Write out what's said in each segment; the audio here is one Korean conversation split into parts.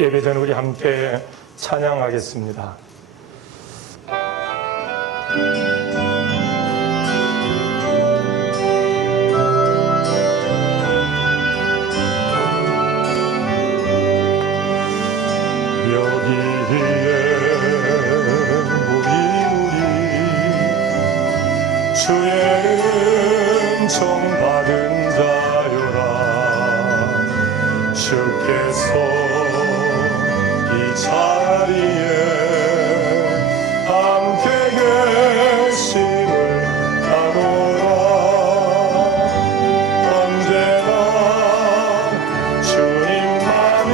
예배전 우리 함께 찬양하겠습니다. 주의 은총 받은 자요라. 주께서 이 자리에 함께 계심을 아노라. 언제나 주님만을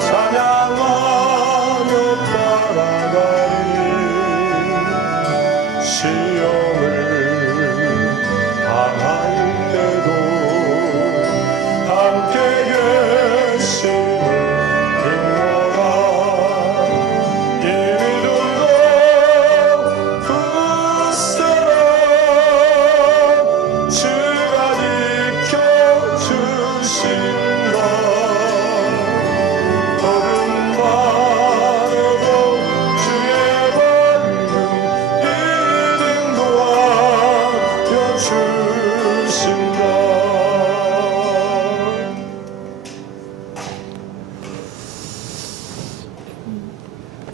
찬양하며 따라가리. 시험을 당할 때도 함께 계심을 응원하. 이 믿음도 굳세라. 주가 지켜주신다. 어둠만에도 주의 밝음 주신다.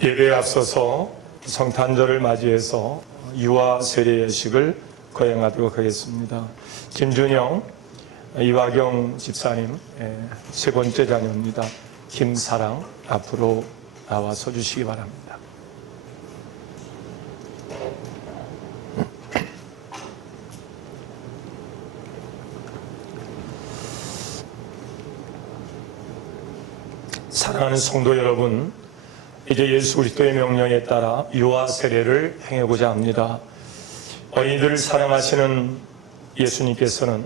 예배에 앞서서 성탄절을 맞이해서 유아 세례 예식을 거행하도록 하겠습니다. 김준영, 이화경 집사님 세 번째 자녀입니다. 김사랑 앞으로 나와 서 주시기 바랍니다. 사랑하는 성도 여러분, 이제 예수 그리스도의 명령에 따라 유아 세례를 행하고자 합니다. 어린이들을 사랑하시는 예수님께서는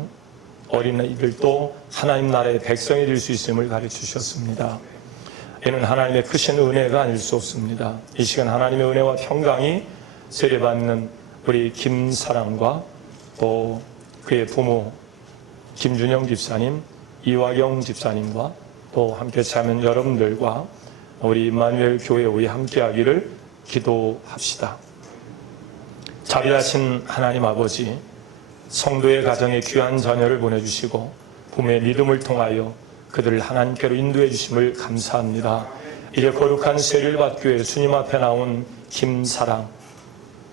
어린이들도 하나님 나라의 백성이 될 수 있음을 가르치셨습니다. 이는 하나님의 크신 은혜가 아닐 수 없습니다. 이 시간 하나님의 은혜와 평강이 세례받는 우리 김사랑과 또 그의 부모 김준영 집사님, 이화경 집사님과 또 함께 참여한 여러분들과 우리 임마누엘 교회 우리 함께하기를 기도합시다. 자비하신 하나님 아버지, 성도의 가정에 귀한 자녀를 보내주시고 부모의 믿음을 통하여 그들을 하나님께로 인도해 주심을 감사합니다. 이제 거룩한 세례를 받기 위해 주님 앞에 나온 김사랑,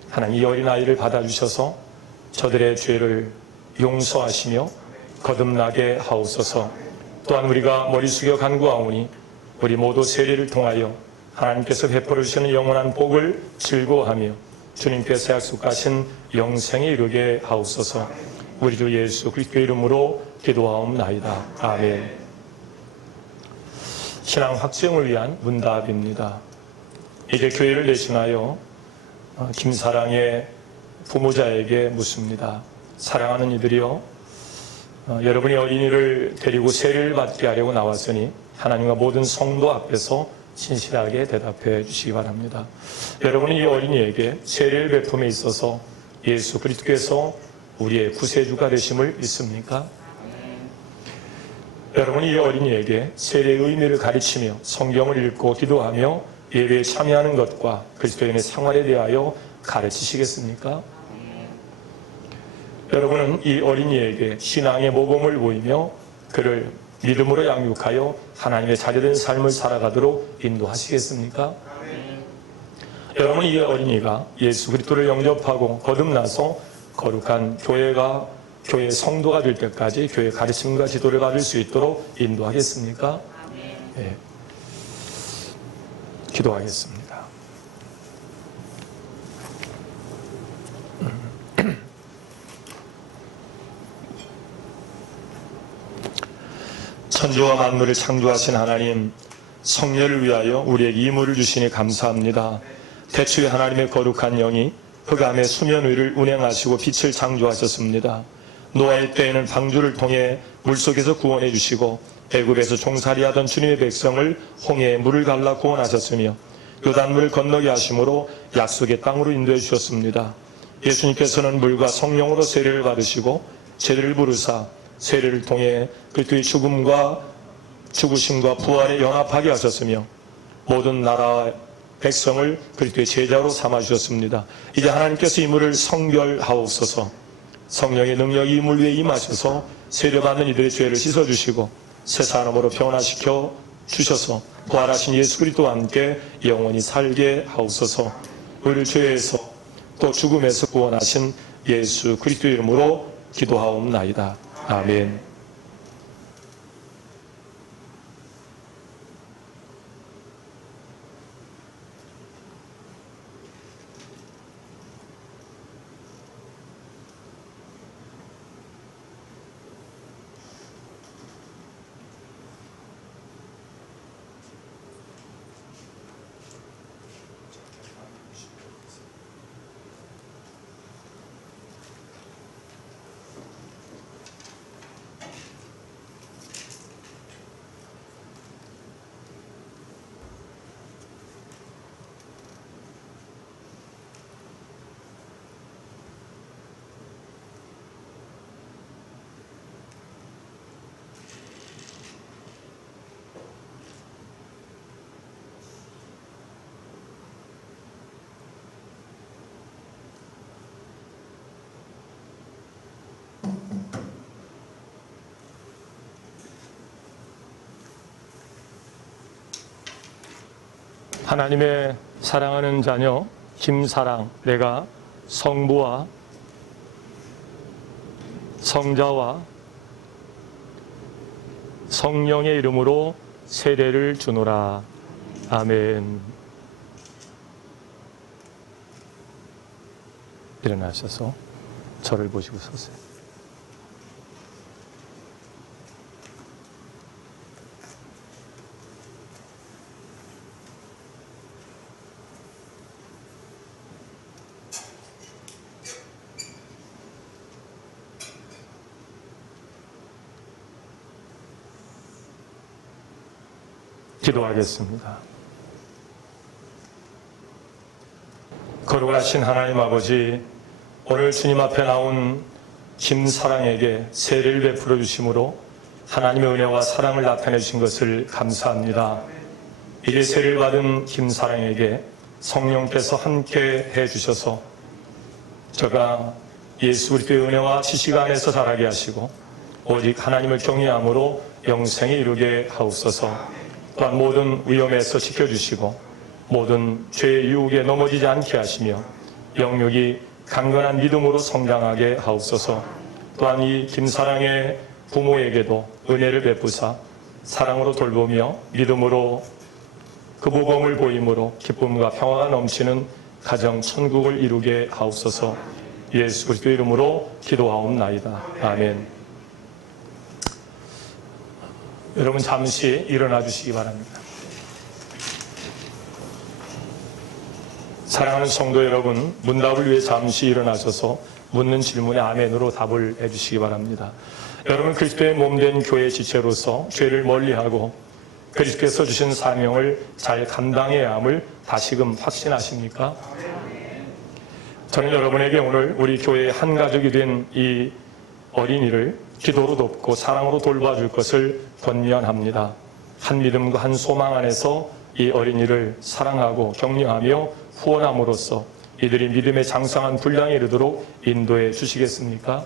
하나님 이 어린아이를 받아주셔서 저들의 죄를 용서하시며 거듭나게 하옵소서. 또한 우리가 머리 숙여 간구하오니 우리 모두 세례를 통하여 하나님께서 베풀어 주시는 영원한 복을 즐거워하며 주님께서 약속하신 영생에 이르게 하옵소서. 우리 주 예수 그리스도의 이름으로 기도하옵나이다. 아멘. 신앙 확증을 위한 문답입니다. 이제 교회를 대신하여 김사랑의 부모자에게 묻습니다. 사랑하는 이들이여, 여러분이 어린이를 데리고 세례를 받게 하려고 나왔으니 하나님과 모든 성도 앞에서 진실하게 대답해 주시기 바랍니다. 여러분이 이 어린이에게 세례를 베품에 있어서 예수 그리스도께서 우리의 구세주가 되심을 믿습니까? 여러분이 이 어린이에게 세례의 의미를 가르치며 성경을 읽고 기도하며 예배에 참여하는 것과 그리스도인의 생활에 대하여 가르치시겠습니까? 여러분은 이 어린이에게 신앙의 모범을 보이며 그를 믿음으로 양육하여 하나님의 자녀된 삶을 살아가도록 인도하시겠습니까? 여러분, 이 어린이가 예수 그리스도를 영접하고 거듭나서 거룩한 교회 성도가 될 때까지 교회 가르침과 지도를 받을 수 있도록 인도하겠습니까? 네. 기도하겠습니다. 천지와 만물을 창조하신 하나님, 성례를 위하여 우리에게 이물을 주시니 감사합니다. 태초에 하나님의 거룩한 영이 흑암의 수면 위를 운행하시고 빛을 창조하셨습니다. 노아의 때에는 방주를 통해 물속에서 구원해 주시고 애굽에서 종살이하던 주님의 백성을 홍해에 물을 갈라 구원하셨으며 요단물을 건너게 하심으로 약속의 땅으로 인도해 주셨습니다. 예수님께서는 물과 성령으로 세례를 받으시고 제를 부르사 세례를 통해 그리스도의 죽음과 죽으심과 부활에 연합하게 하셨으며 모든 나라와 백성을 그리스도의 제자로 삼아주셨습니다. 이제 하나님께서 이물을 성결하옵소서. 성령의 능력이 이물 위에 임하셔서 세례받는 이들의 죄를 씻어주시고 새 사람으로 변화시켜 주셔서 부활하신 예수 그리스도와 함께 영원히 살게 하옵소서. 우리를 죄에서 또 죽음에서 구원하신 예수 그리스도 이름으로 기도하옵나이다. 아멘. 하나님의 사랑하는 자녀 김사랑, 내가 성부와 성자와 성령의 이름으로 세례를 주노라. 아멘. 일어나셔서 저를 보시고 서세요. 기도하겠습니다. 거룩하신 하나님 아버지, 오늘 주님 앞에 나온 김사랑에게 세례를 베풀어 주심으로 하나님의 은혜와 사랑을 나타내 주신 것을 감사합니다. 이제 세례를 받은 김사랑에게 성령께서 함께 해 주셔서 저가 예수 그리스도의 은혜와 지식 안에서 자라게 하시고 오직 하나님을 경외함으로 영생에 이르게 하옵소서. 또한 모든 위험에서 지켜주시고 모든 죄의 유혹에 넘어지지 않게 하시며 영육이 강건한 믿음으로 성장하게 하옵소서. 또한 이 김사랑의 부모에게도 은혜를 베푸사 사랑으로 돌보며 믿음으로 그 모범을 보임으로 기쁨과 평화가 넘치는 가정 천국을 이루게 하옵소서. 예수 그리스도 이름으로 기도하옵나이다. 아멘. 여러분 잠시 일어나 주시기 바랍니다. 사랑하는 성도 여러분, 문답을 위해 잠시 일어나셔서 묻는 질문에 아멘으로 답을 해주시기 바랍니다. 여러분 그리스도의 몸된 교회 지체로서 죄를 멀리하고 그리스도께서 주신 사명을 잘 감당해야 함을 다시금 확신하십니까? 저는 여러분에게 오늘 우리 교회의 한 가족이 된 이 어린이를 기도로 돕고 사랑으로 돌봐줄 것을 권면합니다. 한 믿음과 한 소망 안에서 이 어린이를 사랑하고 격려하며 후원함으로써 이들이 믿음의 장성한 분량에 이르도록 인도해 주시겠습니까?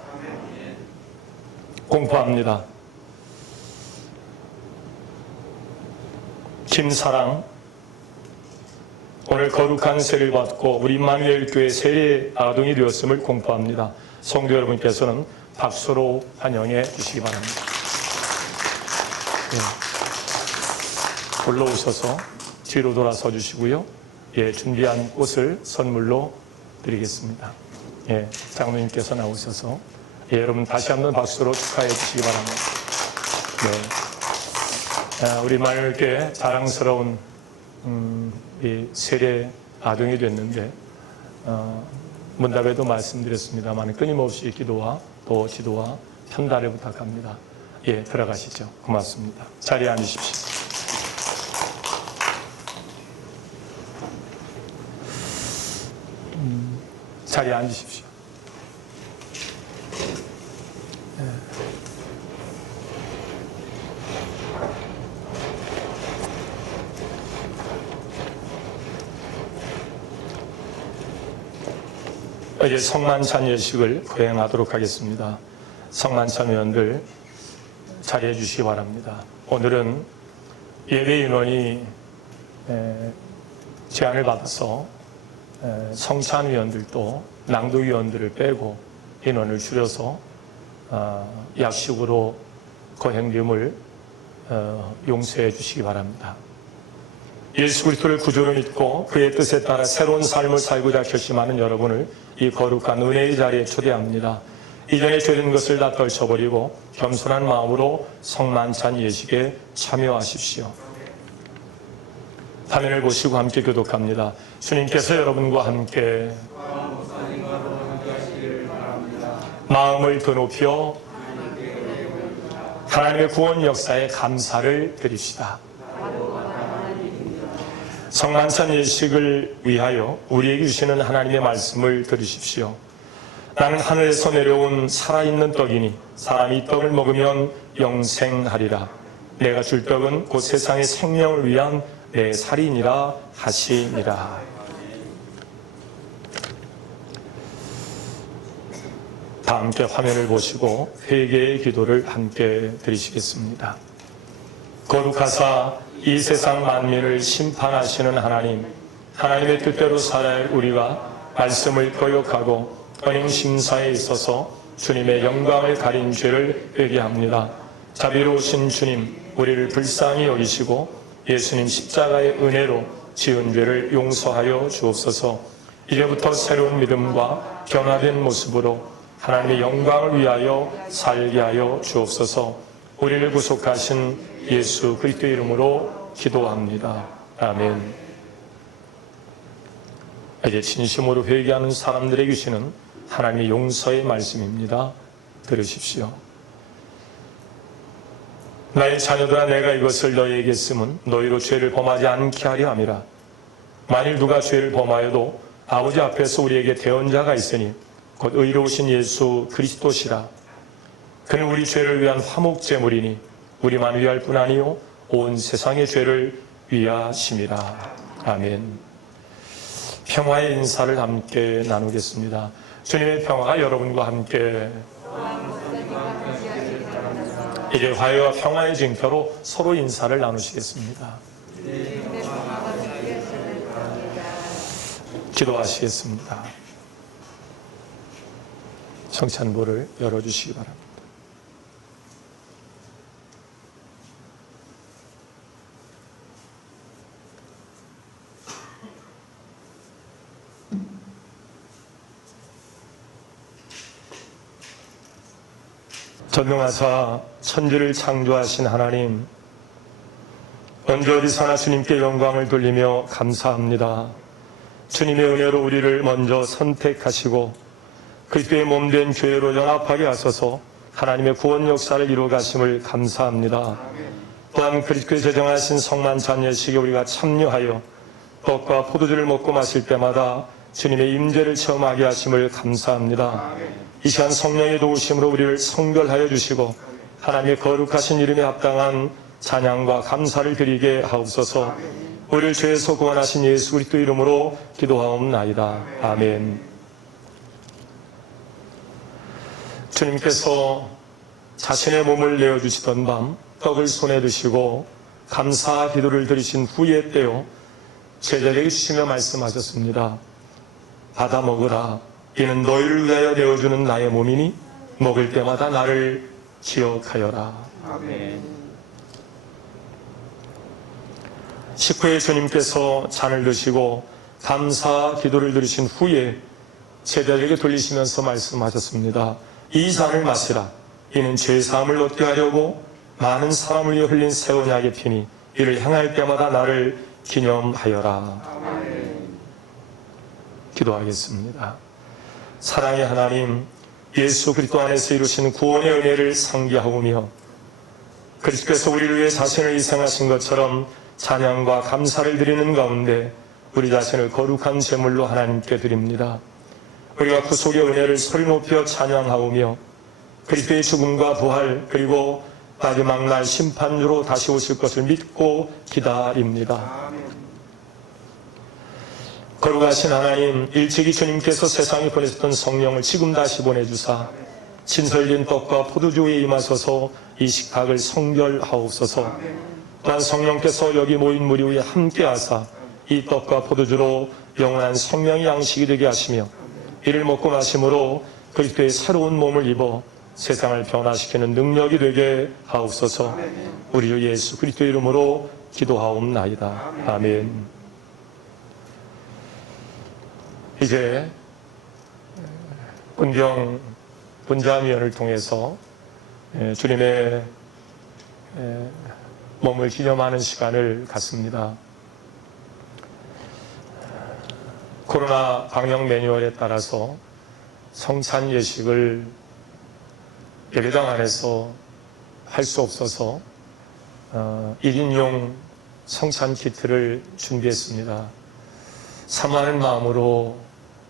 공포합니다. 김사랑, 오늘 거룩한 세례를 받고 우리 임마누엘 교회 세례 아동이 되었음을 공포합니다. 성도 여러분께서는 박수로 환영해 주시기 바랍니다. 예. 올라오셔서 뒤로 돌아서 주시고요. 예, 준비한 꽃을 선물로 드리겠습니다. 예, 장로님께서 나오셔서 예, 여러분 다시 한번 박수로 축하해 주시기 바랍니다. 네. 우리 마을교회 자랑스러운 이 세례 아동이 됐는데 문답에도 말씀드렸습니다만 끊임없이 기도와 또 지도와 편달을 부탁합니다. 예, 들어가시죠. 고맙습니다. 자리에 앉으십시오. 자리에 앉으십시오. 이제 성만찬 예식을 거행하도록 하겠습니다. 성만찬 위원들 자리해 주시기 바랍니다. 오늘은 예배 인원이 제한을 받아서 성찬 위원들도 낭독 위원들을 빼고 인원을 줄여서 약식으로 거행됨을 용서해 주시기 바랍니다. 예수 그리스도를 구주로 믿고 그의 뜻에 따라 새로운 삶을 살고자 결심하는 여러분을 이 거룩한 은혜의 자리에 초대합니다. 이전에 죄된 것을 다 떨쳐버리고 겸손한 마음으로 성만찬 예식에 참여하십시오. 화면을 보시고 함께 교독합니다. 주님께서 여러분과 함께 마음을 더 높여 하나님의 구원 역사에 감사를 드립시다. 성만찬 예식을 위하여 우리에게 주시는 하나님의 말씀을 들으십시오. 나는 하늘에서 내려온 살아있는 떡이니 사람이 이 떡을 먹으면 영생하리라. 내가 줄 떡은 곧 세상의 생명을 위한 내 살이니라 하시니라. 다 함께 화면을 보시고 회개의 기도를 함께 드리시겠습니다. 거룩하사 이 세상 만민을 심판하시는 하나님, 하나님의 뜻대로 살아야 할 우리가 말씀을 거역하고 언행 심사에 있어서 주님의 영광을 가린 죄를 회개합니다. 자비로우신 주님, 우리를 불쌍히 여기시고 예수님 십자가의 은혜로 지은 죄를 용서하여 주옵소서. 이제부터 새로운 믿음과 변화된 모습으로 하나님의 영광을 위하여 살게 하여 주옵소서. 우리를 구속하신 예수 그리스도의 이름으로 기도합니다. 아멘. 이제 진심으로 회개하는 사람들에게 주시는 하나님의 용서의 말씀입니다. 들으십시오. 나의 자녀들아, 내가 이것을 너희에게 쓰면 너희로 죄를 범하지 않게 하려 함이라. 만일 누가 죄를 범하여도 아버지 앞에서 우리에게 대언자가 있으니 곧 의로우신 예수 그리스도시라. 그는 우리 죄를 위한 화목제물이니 우리만 위할 뿐 아니요 온 세상의 죄를 위하심이라. 아멘. 평화의 인사를 함께 나누겠습니다. 주님의 평화가 여러분과 함께. 이제 화해와 평화의 징표로 서로 인사를 나누시겠습니다. 기도하시겠습니다. 성찬부를 열어주시기 바랍니다. 전능하사 천지를 창조하신 하나님, 언제 어디서나 주님께 영광을 돌리며 감사합니다. 주님의 은혜로 우리를 먼저 선택하시고 그리스도의 몸된 교회로 연합하게 하소서. 하나님의 구원 역사를 이루어 가심을 감사합니다. 또한 그리스도의 제정하신 성만찬 예식에 우리가 참여하여 떡과 포도주를 먹고 마실 때마다 주님의 임재를 체험하게 하심을 감사합니다. 이 시간 성령의 도우심으로 우리를 성결하여 주시고 하나님의 거룩하신 이름에 합당한 찬양과 감사를 드리게 하옵소서. 우리를 죄에서 구원하신 예수 그리스도 이름으로 기도하옵나이다. 아멘. 주님께서 자신의 몸을 내어주시던 밤 떡을 손에 드시고 감사 기도를 드리신 후에 떼어 제자에게 주시며 말씀하셨습니다. 받아 먹으라. 이는 너희를 위하여 내어주는 나의 몸이니 먹을 때마다 나를 기억하여라. 아멘. 식후에 주님께서 잔을 드시고 감사 기도를 드리신 후에 제자들에게 돌리시면서 말씀하셨습니다. 이 잔을 마시라. 이는 죄사함을 얻게 하려고 많은 사람을 위해 흘린 새 언약의 피니 이를 행할 때마다 나를 기념하여라. 아멘. 기도하겠습니다. 사랑의 하나님, 예수 그리스도 안에서 이루신 구원의 은혜를 상기하오며 그리스도께서 우리를 위해 자신을 희생하신 것처럼 찬양과 감사를 드리는 가운데 우리 자신을 거룩한 제물로 하나님께 드립니다. 우리가 구속의 은혜를 소리 높여 찬양하오며 그리스도의 죽음과 부활 그리고 마지막 날 심판주로 다시 오실 것을 믿고 기다립니다. 거룩하신 하나님, 일찍이 주님께서 세상에 보내셨던 성령을 지금 다시 보내주사 신설된 떡과 포도주에 임하소서 이 식탁을 성결하옵소서. 또한 성령께서 여기 모인 무리 위에 함께하사 이 떡과 포도주로 영원한 생명의 양식이 되게 하시며 이를 먹고 마심으로 그리스도의 새로운 몸을 입어 세상을 변화시키는 능력이 되게 하옵소서. 우리 주 예수 그리스도 이름으로 기도하옵나이다. 아멘. 이제 은경 분자위원을 통해서 주님의 몸을 기념하는 시간을 갖습니다. 코로나 방역 매뉴얼에 따라서 성찬 예식을 예배당 안에서 할 수 없어서 1인용 성찬 키트를 준비했습니다. 사모하는 마음으로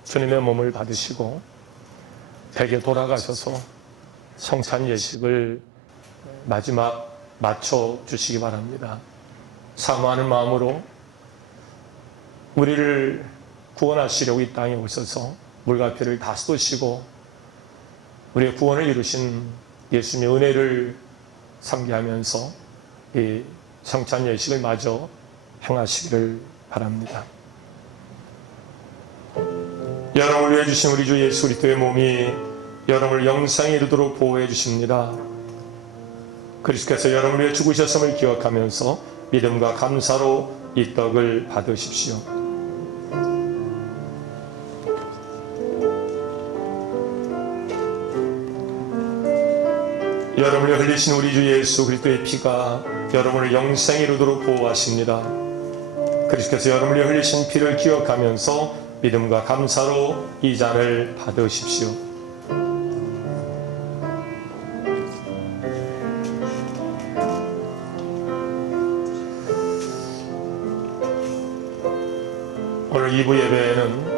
주님의 몸을 받으시고 댁에 돌아가셔서 성찬 예식을 마지막 마쳐 주시기 바랍니다. 사모하는 마음으로 우리를 구원하시려고 이 땅에 오셔서 물과 피를 다 쏟으시고 우리의 구원을 이루신 예수님의 은혜를 상기하면서 이 성찬 예식을 마저 행하시기를 바랍니다. 여러분을 위해 주신 우리 주 예수 그리스도의 몸이 여러분을 영생에 이르도록 보호해 주십니다. 그리스도께서 여러분을 위해 죽으셨음을 기억하면서 믿음과 감사로 이 떡을 받으십시오. 여러분을 흘리신 우리 주 예수 그리스도의 피가 여러분을 영생에 이르도록 보호하십니다. 그리스도께서 여러분을 흘리신 피를 기억하면서 믿음과 감사로 이 잔을 받으십시오. 오늘 2부 예배에는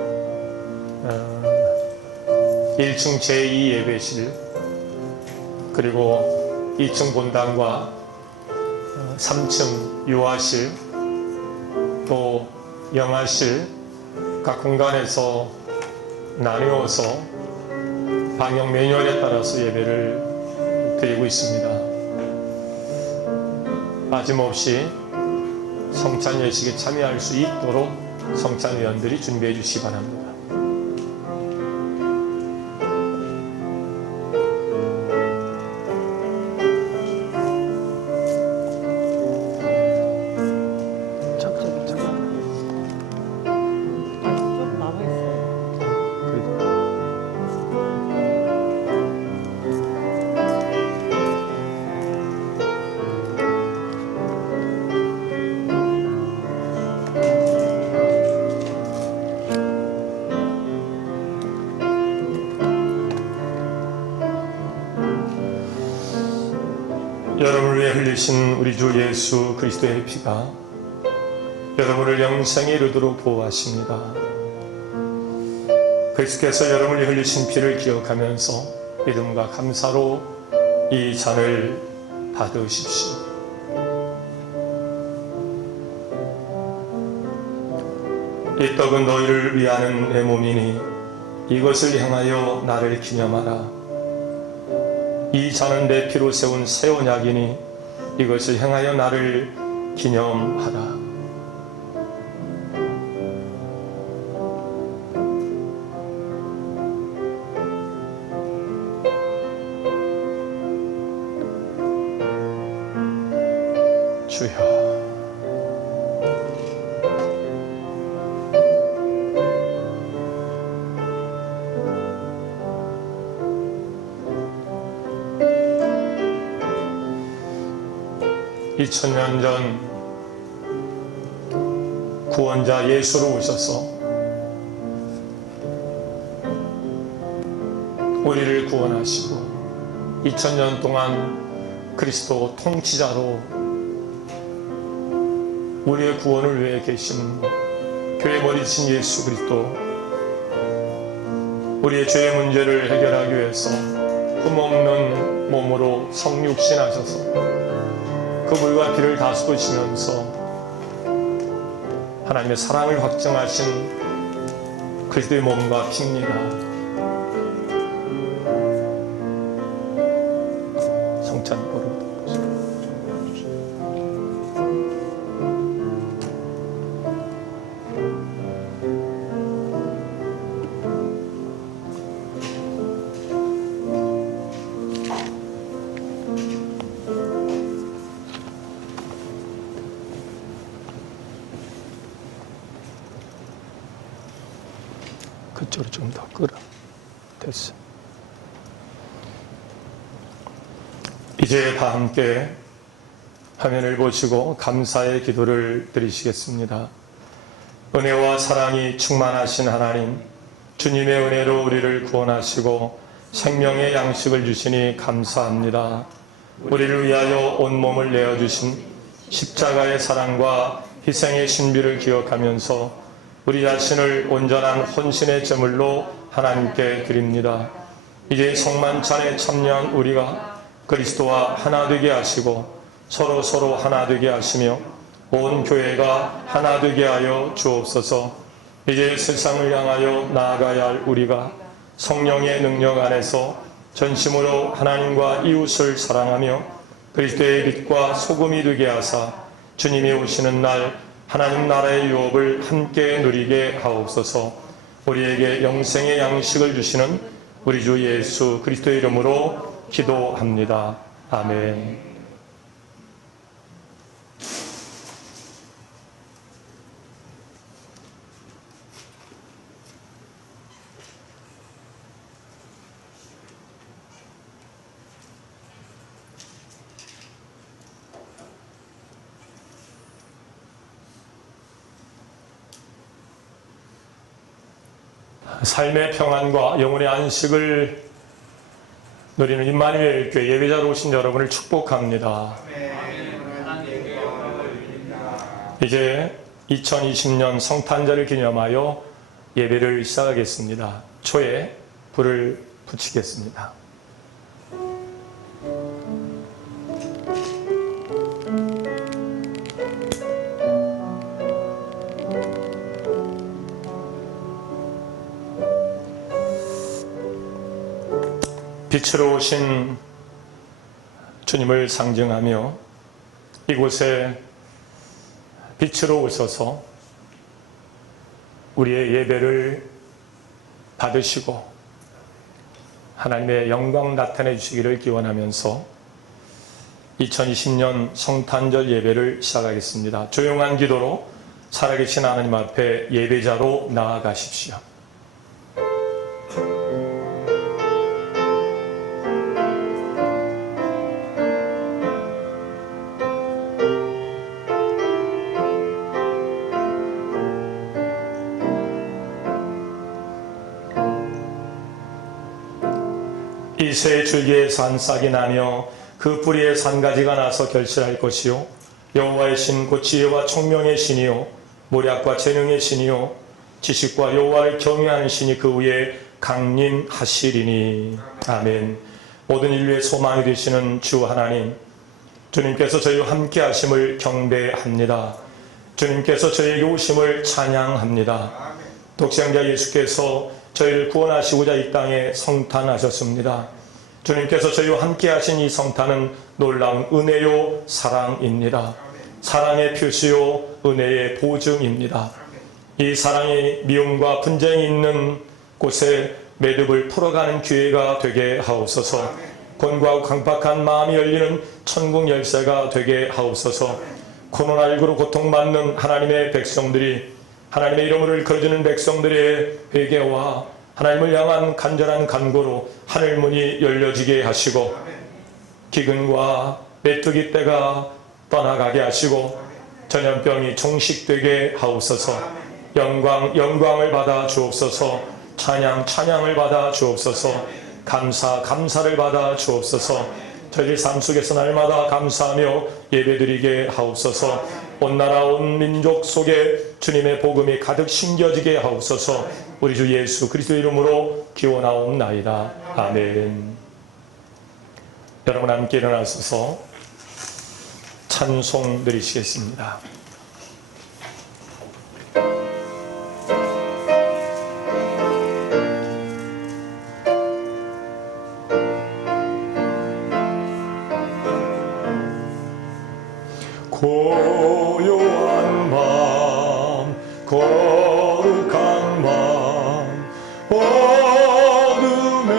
1층 제2 예배실 그리고 2층 본당과 3층 유아실 또 영아실 각 공간에서 나누어서 방역 매뉴얼에 따라서 예배를 드리고 있습니다. 빠짐없이 성찬 예식에 참여할 수 있도록 성찬위원들이 준비해 주시기 바랍니다. 여러분을 위해 흘리신 우리 주 예수 그리스도의 피가 여러분을 영생에 이르도록 보호하십니다. 그리스도께서 여러분을 위해 흘리신 피를 기억하면서 믿음과 감사로 이 잔을 받으십시오. 이 떡은 너희를 위하는 내 몸이니 이것을 행하여 나를 기념하라. 이 잔은 내 피로 세운 새 언약이니 이것을 행하여 나를 기념하라. 주여, 2000년 전 구원자 예수로 오셔서 우리를 구원하시고 2000년 동안 그리스도 통치자로 우리의 구원을 위해 계신 교회 머리신 예수 그리스도, 우리의 죄의 문제를 해결하기 위해서 흠없는 몸으로 성육신하셔서 그 물과 피를 다 쏟으시면서 하나님의 사랑을 확증하신 그리스도의 몸과 피입니다. 성찬으로 그쪽으로 좀 더 끌어. 됐어. 이제 다 함께 화면을 보시고 감사의 기도를 드리시겠습니다. 은혜와 사랑이 충만하신 하나님, 주님의 은혜로 우리를 구원하시고 생명의 양식을 주시니 감사합니다. 우리를 위하여 온몸을 내어주신 십자가의 사랑과 희생의 신비를 기억하면서 우리 자신을 온전한 혼신의 제물로 하나님께 드립니다. 이제 성만찬에 참여한 우리가 그리스도와 하나 되게 하시고 서로 하나 되게 하시며 온 교회가 하나 되게 하여 주옵소서. 이제 세상을 향하여 나아가야 할 우리가 성령의 능력 안에서 전심으로 하나님과 이웃을 사랑하며 그리스도의 빛과 소금이 되게 하사 주님이 오시는 날 하나님 나라의 유업을 함께 누리게 하옵소서. 우리에게 영생의 양식을 주시는 우리 주 예수 그리스도의 이름으로 기도합니다. 아멘. 삶의 평안과 영혼의 안식을 누리는 임마누엘 교회 예배자로 오신 여러분을 축복합니다. 이제 2020년 성탄절을 기념하여 예배를 시작하겠습니다. 초에 불을 붙이겠습니다. 빛으로 오신 주님을 상징하며 이곳에 빛으로 오셔서 우리의 예배를 받으시고 하나님의 영광 나타내 주시기를 기원하면서 2020년 성탄절 예배를 시작하겠습니다. 조용한 기도로 살아계신 하나님 앞에 예배자로 나아가십시오. 이 새 줄기에서 한 싹이 나며 그 뿌리에 산가지가 나서 결실할 것이요 여호와의 신 곧 지혜와 총명의 신이요 모략과 재능의 신이요 지식과 여호와를 경외하는 신이 그 위에 강림하시리니. 아멘. 모든 인류의 소망이 되시는 주 하나님, 주님께서 저희와 함께 하심을 경배합니다. 주님께서 저희에게 오심을 찬양합니다. 독생자 예수께서 저희를 구원하시고자 이 땅에 성탄하셨습니다. 주님께서 저희와 함께 하신 이 성탄은 놀라운 은혜요 사랑입니다. 사랑의 표시요 은혜의 보증입니다. 이 사랑이 미움과 분쟁이 있는 곳에 매듭을 풀어가는 기회가 되게 하옵소서. 권고하고 강박한 마음이 열리는 천국 열쇠가 되게 하옵소서. 코로나19로 고통받는 하나님의 백성들이, 하나님의 이름을 거르는 백성들의 회개와 하나님을 향한 간절한 간구로 하늘문이 열려지게 하시고 기근과 메뚜기 떼가 떠나가게 하시고 전염병이 종식되게 하옵소서. 영광을 받아 주옵소서. 찬양을 받아 주옵소서. 감사를 받아 주옵소서. 저희 삶 속에서 날마다 감사하며 예배드리게 하옵소서. 온 나라 온 민족 속에 주님의 복음이 가득 심겨지게 하옵소서. 우리 주 예수 그리스도 이름으로 기원하옵나이다. 아멘. 여러분 함께 일어나셔서 찬송 드리시겠습니다. 어둠에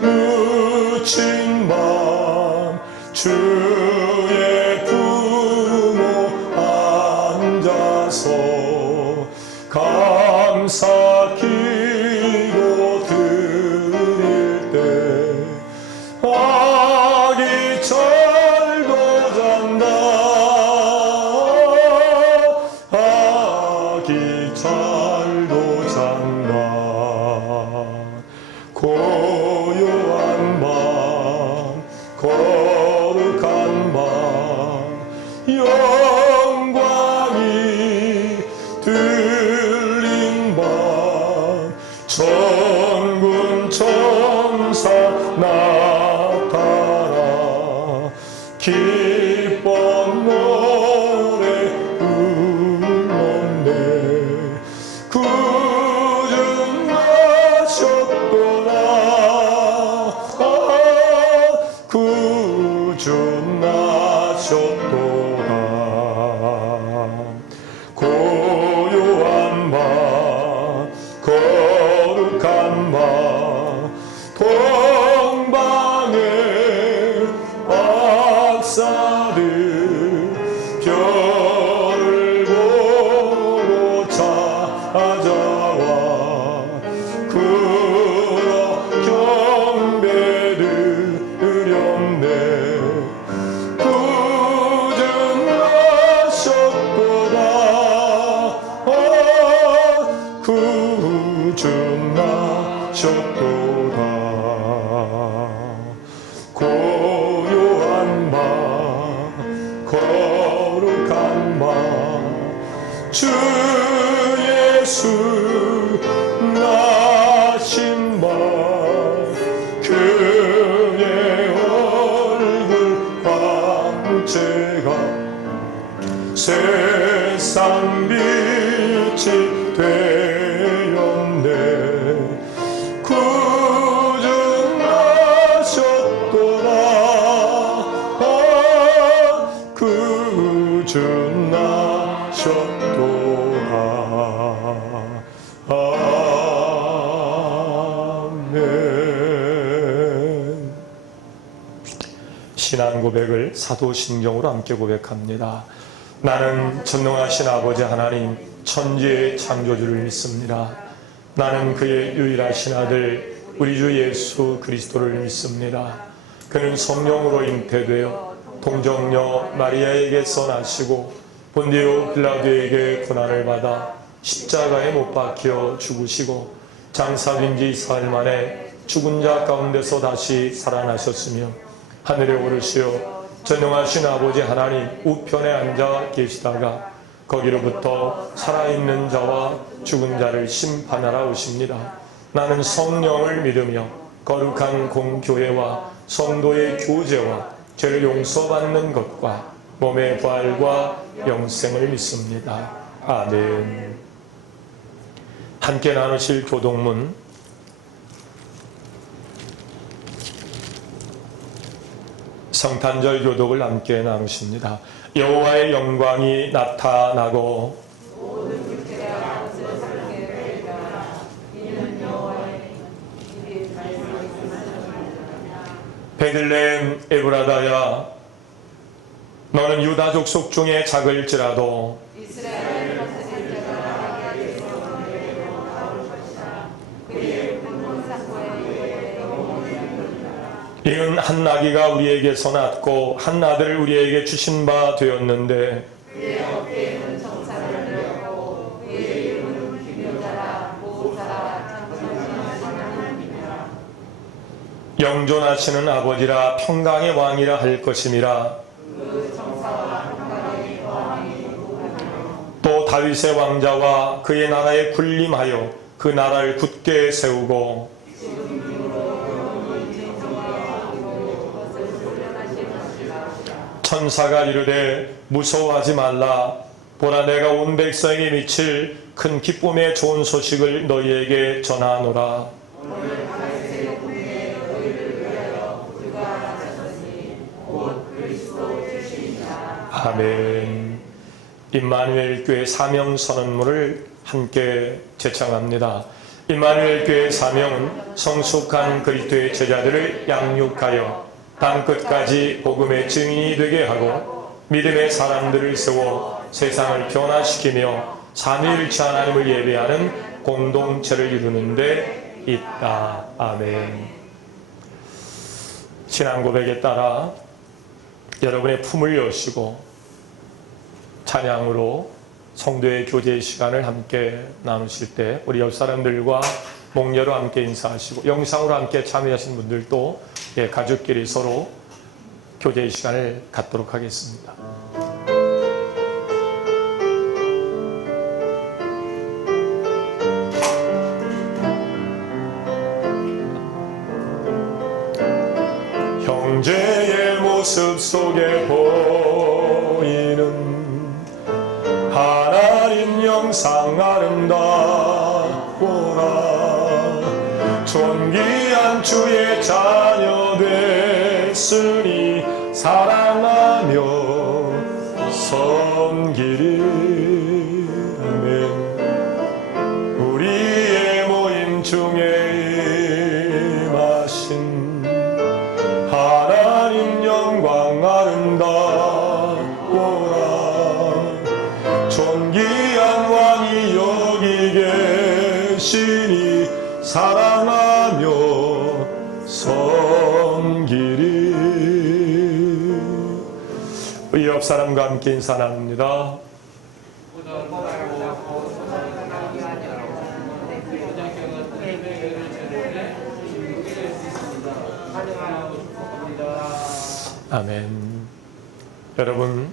묻힌 밤 주의 부모 앉아서 감사 기도 드릴 때 아기 잘도 잔다 아기 잘도 잔다 고요한 밤 거룩한 밤 영광이 들린 밤 천군 천사 나타나 기뻐 노래 불렀네 구주 나셨도다 구주 나셨도다 고요한 밤 거룩한 밤 동방의 박사들 별을 보고 찾아와 그러 경배를 드렸네 구주 나셨도다 구주 나셨도다 고요한 밤 거룩한 밤 주 예수 나신 밤 그의 얼굴 광채가 세상 빛이 되었네 구주 나셨도다 구주 나셨도다 아멘. 신앙 고백을 사도신경으로 함께 고백합니다. 나는 전능하신 아버지 하나님 천지의 창조주를 믿습니다. 나는 그의 유일하신 아들 우리 주 예수 그리스도를 믿습니다. 그는 성령으로 잉태되어 동정녀 마리아에게서 나시고 본디오 빌라도에게 고난을 받아 십자가에 못 박혀 죽으시고 장사된 지 사흘 만에 죽은 자 가운데서 다시 살아나셨으며 하늘에 오르시어 전능하신 아버지 하나님 우편에 앉아 계시다가 거기로부터 살아있는 자와 죽은 자를 심판하러 오십니다. 나는 성령을 믿으며 거룩한 공교회와 성도의 교제와 죄를 용서받는 것과 몸의 부활과 영생을 믿습니다. 아멘. 함께 나누실 교독문 성탄절 교독을 함께 나누십니다. 여호와의 영광이 나타나고 베들레헴 에브라다야 너는 유다 족속 중에 작을지라도 이은 한 나귀가 우리에게서 났고 한 아들을 우리에게 주신 바 되었는데 그의 어깨에는 정사를 메었고 그의 이름은 기묘자라 모사라 참선하시는 하나님이라 영존하시는 아버지라 평강의 왕이라 할 것임이라. 그 정사와 평강의 왕이 또 다윗의 왕자와 그의 나라에 군림하여 그 나라를 굳게 세우고 천사가 이르되 무서워하지 말라. 보라 내가 온 백성에게 미칠 큰 기쁨의 좋은 소식을 너희에게 전하노라. 오늘 다윗의 궁에 너희를 위하여 그가 나셨으니 곧 그리스도 주시니라. 아멘. 임마누엘 교회 사명 선언문을 함께 제창합니다. 임마누엘 교회 사명은 성숙한 그리스도의 제자들을 양육하여 땅끝까지 복음의 증인이 되게 하고 믿음의 사람들을 세워 세상을 변화시키며 삼위일체 하나님을 예배하는 공동체를 이루는 데 있다. 아멘. 신앙 고백에 따라 여러분의 품을 여시고 찬양으로 성도의 교제 시간을 함께 나누실 때 우리 옆 사람들과 목례로 함께 인사하시고 영상으로 함께 참여하신 분들도 가족끼리 서로 교제 시간을 갖도록 하겠습니다. 형제의 모습 속에 보이는 하나님 영상 아름답고라. 존귀한 주의 자녀 됐으니 사랑하며 섬기리. 아멘. 우리의 모임 중에 임하신 하나님 영광 아름답고라. 존귀한 왕이 여기 계시니 사랑하며 섬기리. 우리 옆 사람과 함께 인사 나눕니다. 아멘. 여러분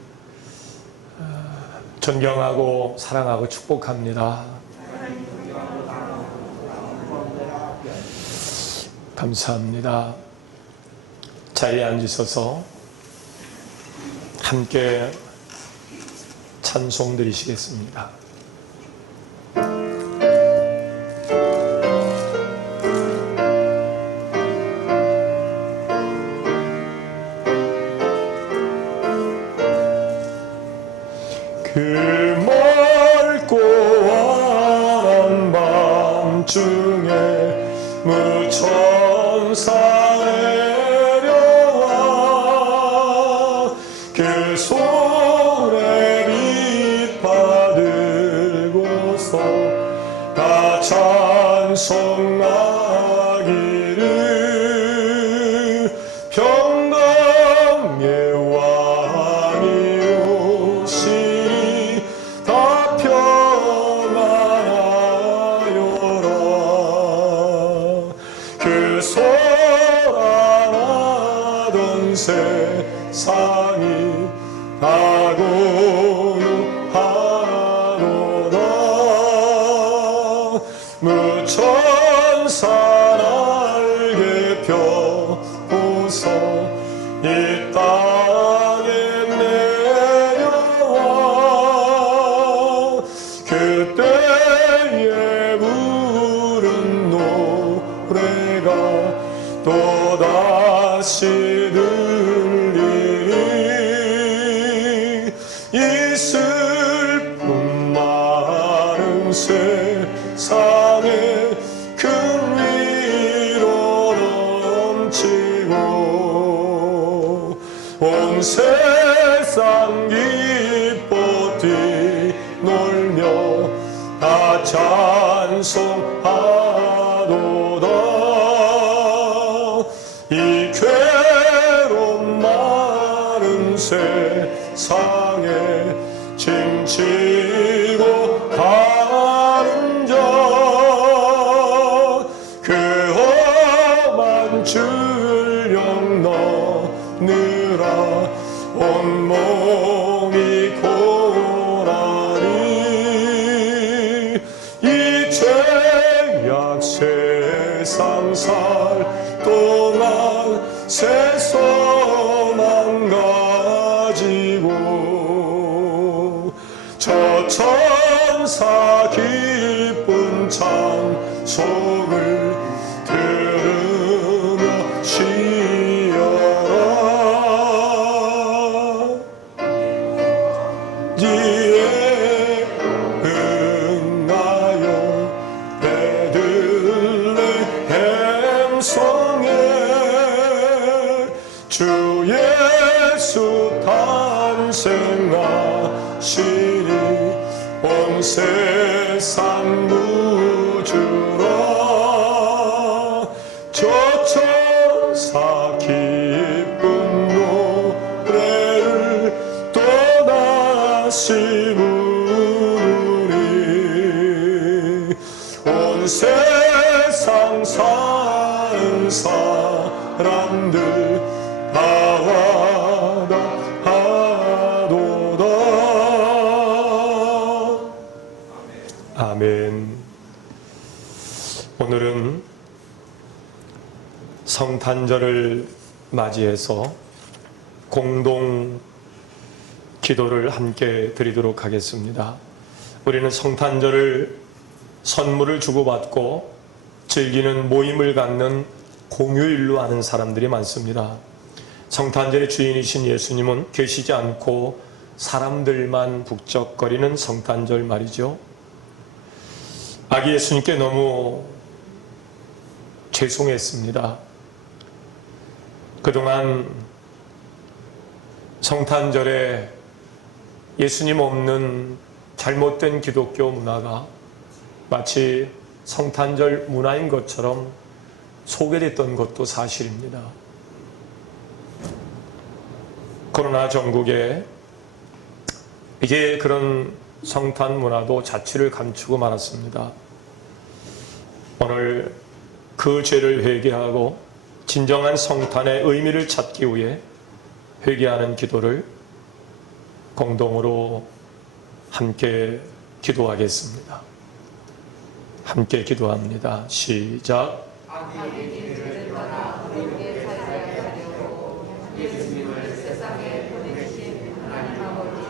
존경하고 사랑하고 축복합니다. 감사합니다. 자리에 앉으셔서 함께 찬송 드리시겠습니다. 그 맑고 환한 밤중에 무천사 내려와 그 손에 빛 받들고서 다 찬송하기를 평강의 왕이 오시니 다 평안하여라. 그 소란하던 세상이 다 고요하노라. 무천사 날개 펴고서 이 땅에 내려와 그때에 부른 노래가 또다시 들리리. 이 슬픔 많은 세상에 큰 위로 넘치고 온 세상 기뻐 뛰놀며 다 찬송하도다. 이 괴로운 많은 세상에 짐지고 가는 자 그 험한 줄령 너느라 온몸이 고라니. 이 죄악 세상 살 동안 세소만 가지고 저 천사 기쁜 찬송을 들으며 쉬어라. 이에 응하여 배들 예수 탄생하시니 온 세상 무주로 저천사 기쁜 노래를 또다시 부르리 온 세상 사는 사람들 나와다 하도다. 아멘. 오늘은 성탄절을 맞이해서 공동 기도를 함께 드리도록 하겠습니다. 우리는 성탄절을 선물을 주고받고 즐기는 모임을 갖는 공휴일로 아는 사람들이 많습니다. 성탄절의 주인이신 예수님은 계시지 않고 사람들만 북적거리는 성탄절 말이죠. 아기 예수님께 너무 죄송했습니다. 그동안 성탄절에 예수님 없는 잘못된 기독교 문화가 마치 성탄절 문화인 것처럼 소개됐던 것도 사실입니다. 코로나 전국에 이게 그런 성탄 문화도 자취를 감추고 말았습니다. 오늘 그 죄를 회개하고 진정한 성탄의 의미를 찾기 위해 회개하는 기도를 공동으로 함께 기도하겠습니다. 함께 기도합니다. 시작. 예수님을 세상에 보내주신 하나님 아버지,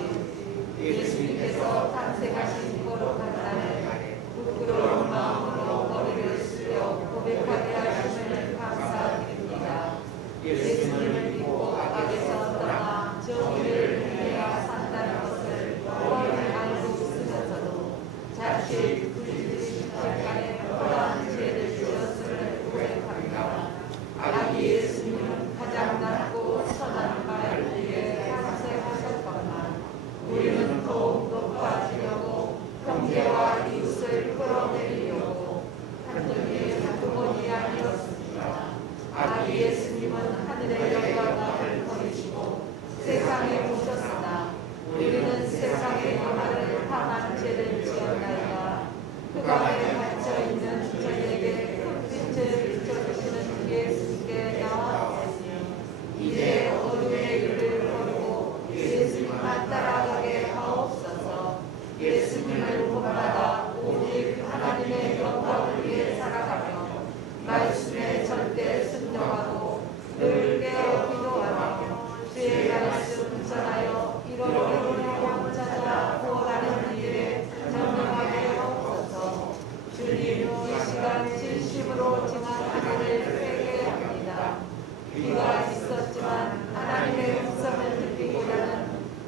예수님께서 탄생하신 거룩한 날에 부끄러운 마음으로 머리를 숙여 고백하게 하심을 감사드립니다. 예수님을 믿고 악에서 떠나 정의를 행해야 산다는 것을 뻔히 알고 있으면서도 자칫 부르짖으신 시간에 또한 죄를 지었음을 고백합니다. 아기 예수님은 가장 낮고 선한 말을 위해 탄생하셨건만 우리는 더욱 높아지려고 형제와 이웃을 끌어내리려고 한눈이 한두 번이 아니었습니다. 아기 예수님은 하늘의 영광을 버리시고 세상에 오셨으나 우리는 세상의 영화를 당한 죄를 지었나이다. 흑암에 갇혀있는 저희에게 큰 빛을 비춰주시는 예수님께 나아왔으니 이제 어둠의 길을 걸고 예수님만 따라가게 하옵소서. 예수님을 본받아 오직 하나님의 영광을 위해 살아가며 말씀에 절대 순종하고 늘 깨어 기도하며 주의 말씀 전하여 이로를 영원 찾아 구원하는 일에 전념하게 하옵소서. 주님, 이 시간 진심으로 지나가기를 회개합니다. 귀가 있었지만 하나님의 음성을 듣기보다는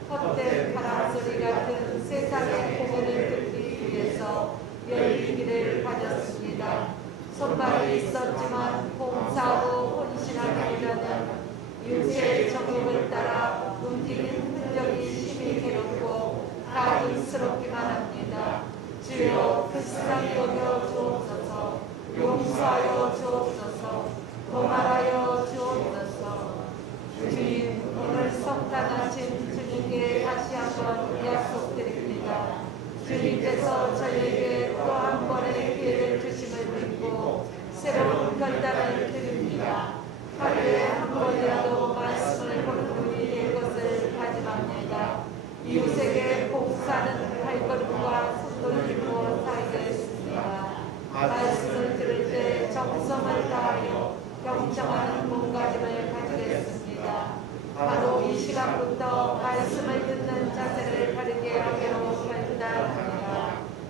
헛된 바람소리 같은 세상의 공연을 듣기 위해서 열리기를 가졌습니다. 손발이 있었지만 봉사하고 헌신하기보다는 육체의 정욕을 따라 움직이는 흔적이 심히 괴롭고 가증스럽기만 합니다. 주여 불쌍히 여겨 주옵소서. 용서하여 주옵소서. 도말하여 주옵소서. 주님, 오늘 성탄하신 주님께 다시 한번 약속드립니다. 주님께서 저희에게 또 한 번의 기회를 주심을 믿고 새로운 결단을 드립니다. 하루에 한 번이라도 말씀을 보는 분이 될 것을 다짐합니다. 이웃에게 봉사하는 발걸음과 손놀림으로 살겠습니다. 말씀을 들을 때 정성을 다하여 경청하는 몸가짐을 가지겠습니다. 바로 이 시간부터 말씀을 듣는 자세를 가리게 하기로 결단합니다.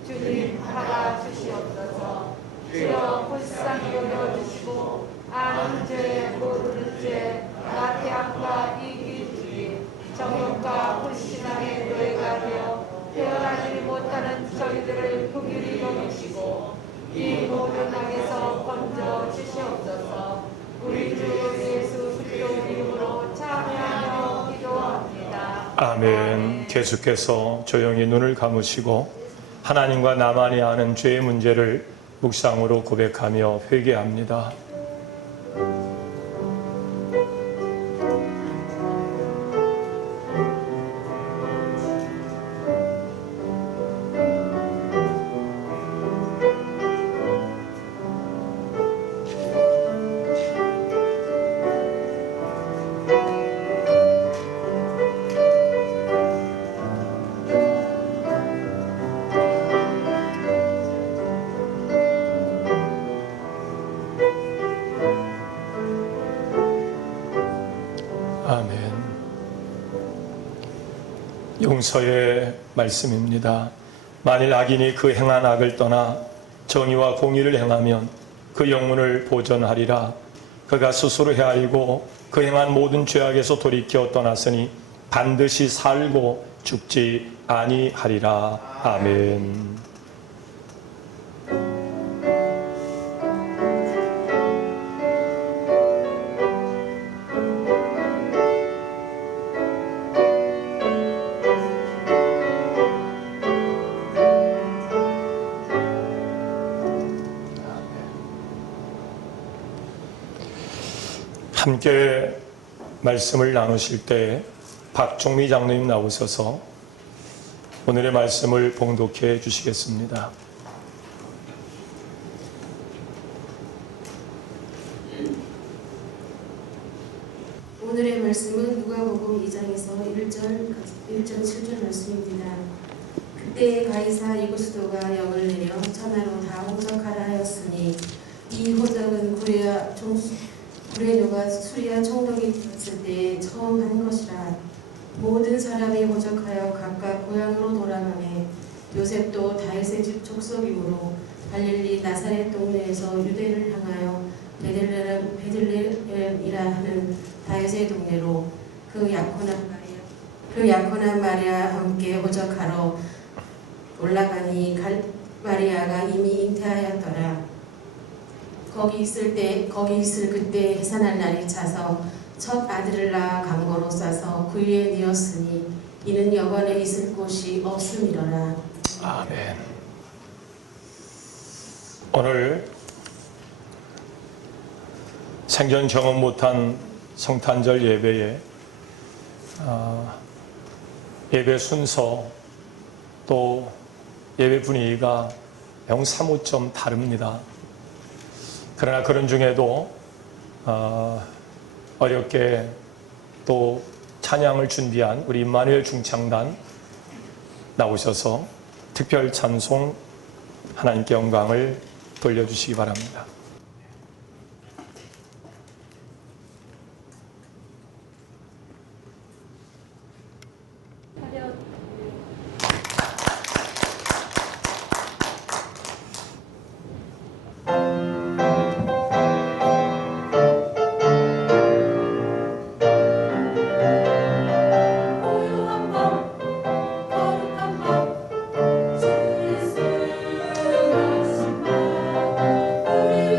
주님, 받아주시옵소서. 주여 불쌍히 여겨주시고 아는 죄 모르는 죄 나태함과 이기주의 정욕과 불신앙의 노예가 되어 태어나지 못하는 저희들을 긍휼히 여기시고 이 모든 악에서 건져 주시옵소서. 우리 주 예수 그리스도 이름으로 참여하며 기도 아멘. 계속해서 조용히 눈을 감으시고 하나님과 나만이 아는 죄의 문제를 묵상으로 고백하며 회개합니다. 아멘. 용서의 말씀입니다. 만일 악인이 그 행한 악을 떠나 정의와 공의를 행하면 그 영혼을 보전하리라. 그가 스스로 헤아리고 그 행한 모든 죄악에서 돌이켜 떠났으니 반드시 살고 죽지 아니하리라. 아멘. 함께 말씀을 나누실 때 박종미 장로님 나오셔서 오늘의 말씀을 봉독해 주시겠습니다. 오늘의 말씀은 누가복음 2장에서 1절 7절 말씀입니다. 그때 가이사 이구스도가 영을 내려 천하로 다 호적하라 하였으니 이 호적은 구레뇨가 수리아 총독이 되었을 때에 처음 한 것이라. 모든 사람이 호적하여 각각 고향으로 돌아가매 요셉도 다윗의 집 족속이므로 갈릴리 나사렛 동네에서 유대를 향하여 베들레헴이라 하는 다윗의 동네로 그 약혼한 마리아와 함께 호적하러 올라가니 마리아가 이미 잉태하였더라. 거기 있을 그때 해산할 날이 차서 첫 아들을 낳아 강고로 싸서 그 위에 뉘었으니 이는 여관에 있을 곳이 없음이로라. 아멘. 오늘 생전 경험 못한 성탄절 예배에 예배 순서 또 예배 분위기가 영 사뭇 좀 다릅니다. 그러나 그런 중에도 어렵게 또 찬양을 준비한 우리 임마누엘 중창단 나오셔서 특별 찬송 하나님께 영광을 돌려주시기 바랍니다. 우리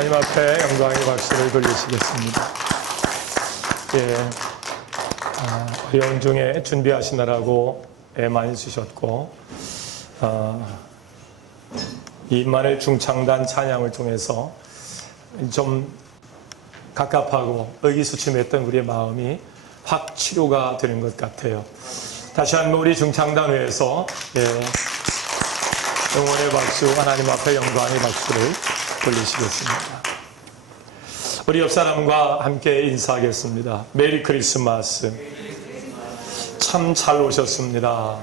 하나님 앞에 영광의 박수를 돌리시겠습니다. 예, 어려운 중에 준비하시느라고 애 많이 쓰셨고, 이만의 중창단 찬양을 통해서 좀 갑갑하고 의기소침했던 우리의 마음이 확 치료가 되는 것 같아요. 다시 한번 우리 중창단 위에서 응원의 박수, 하나님 앞에 영광의 박수를 돌리시겠습니다. 우리 옆 사람과 함께 인사하겠습니다. 메리 크리스마스. 참 잘 오셨습니다.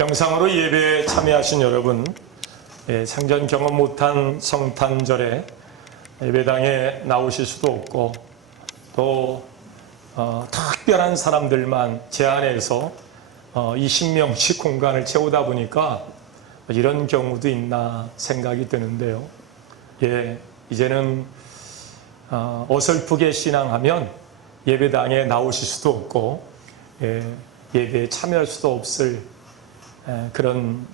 영상으로 예배에 참여하신 여러분, 생전 경험 못한 성탄절에 예배당에 나오실 수도 없고 또 특별한 사람들만 제한해서 20명씩 공간을 채우다 보니까 이런 경우도 있나 생각이 드는데요. 이제는 어설프게 신앙하면 예배당에 나오실 수도 없고 예배에 참여할 수도 없을 그런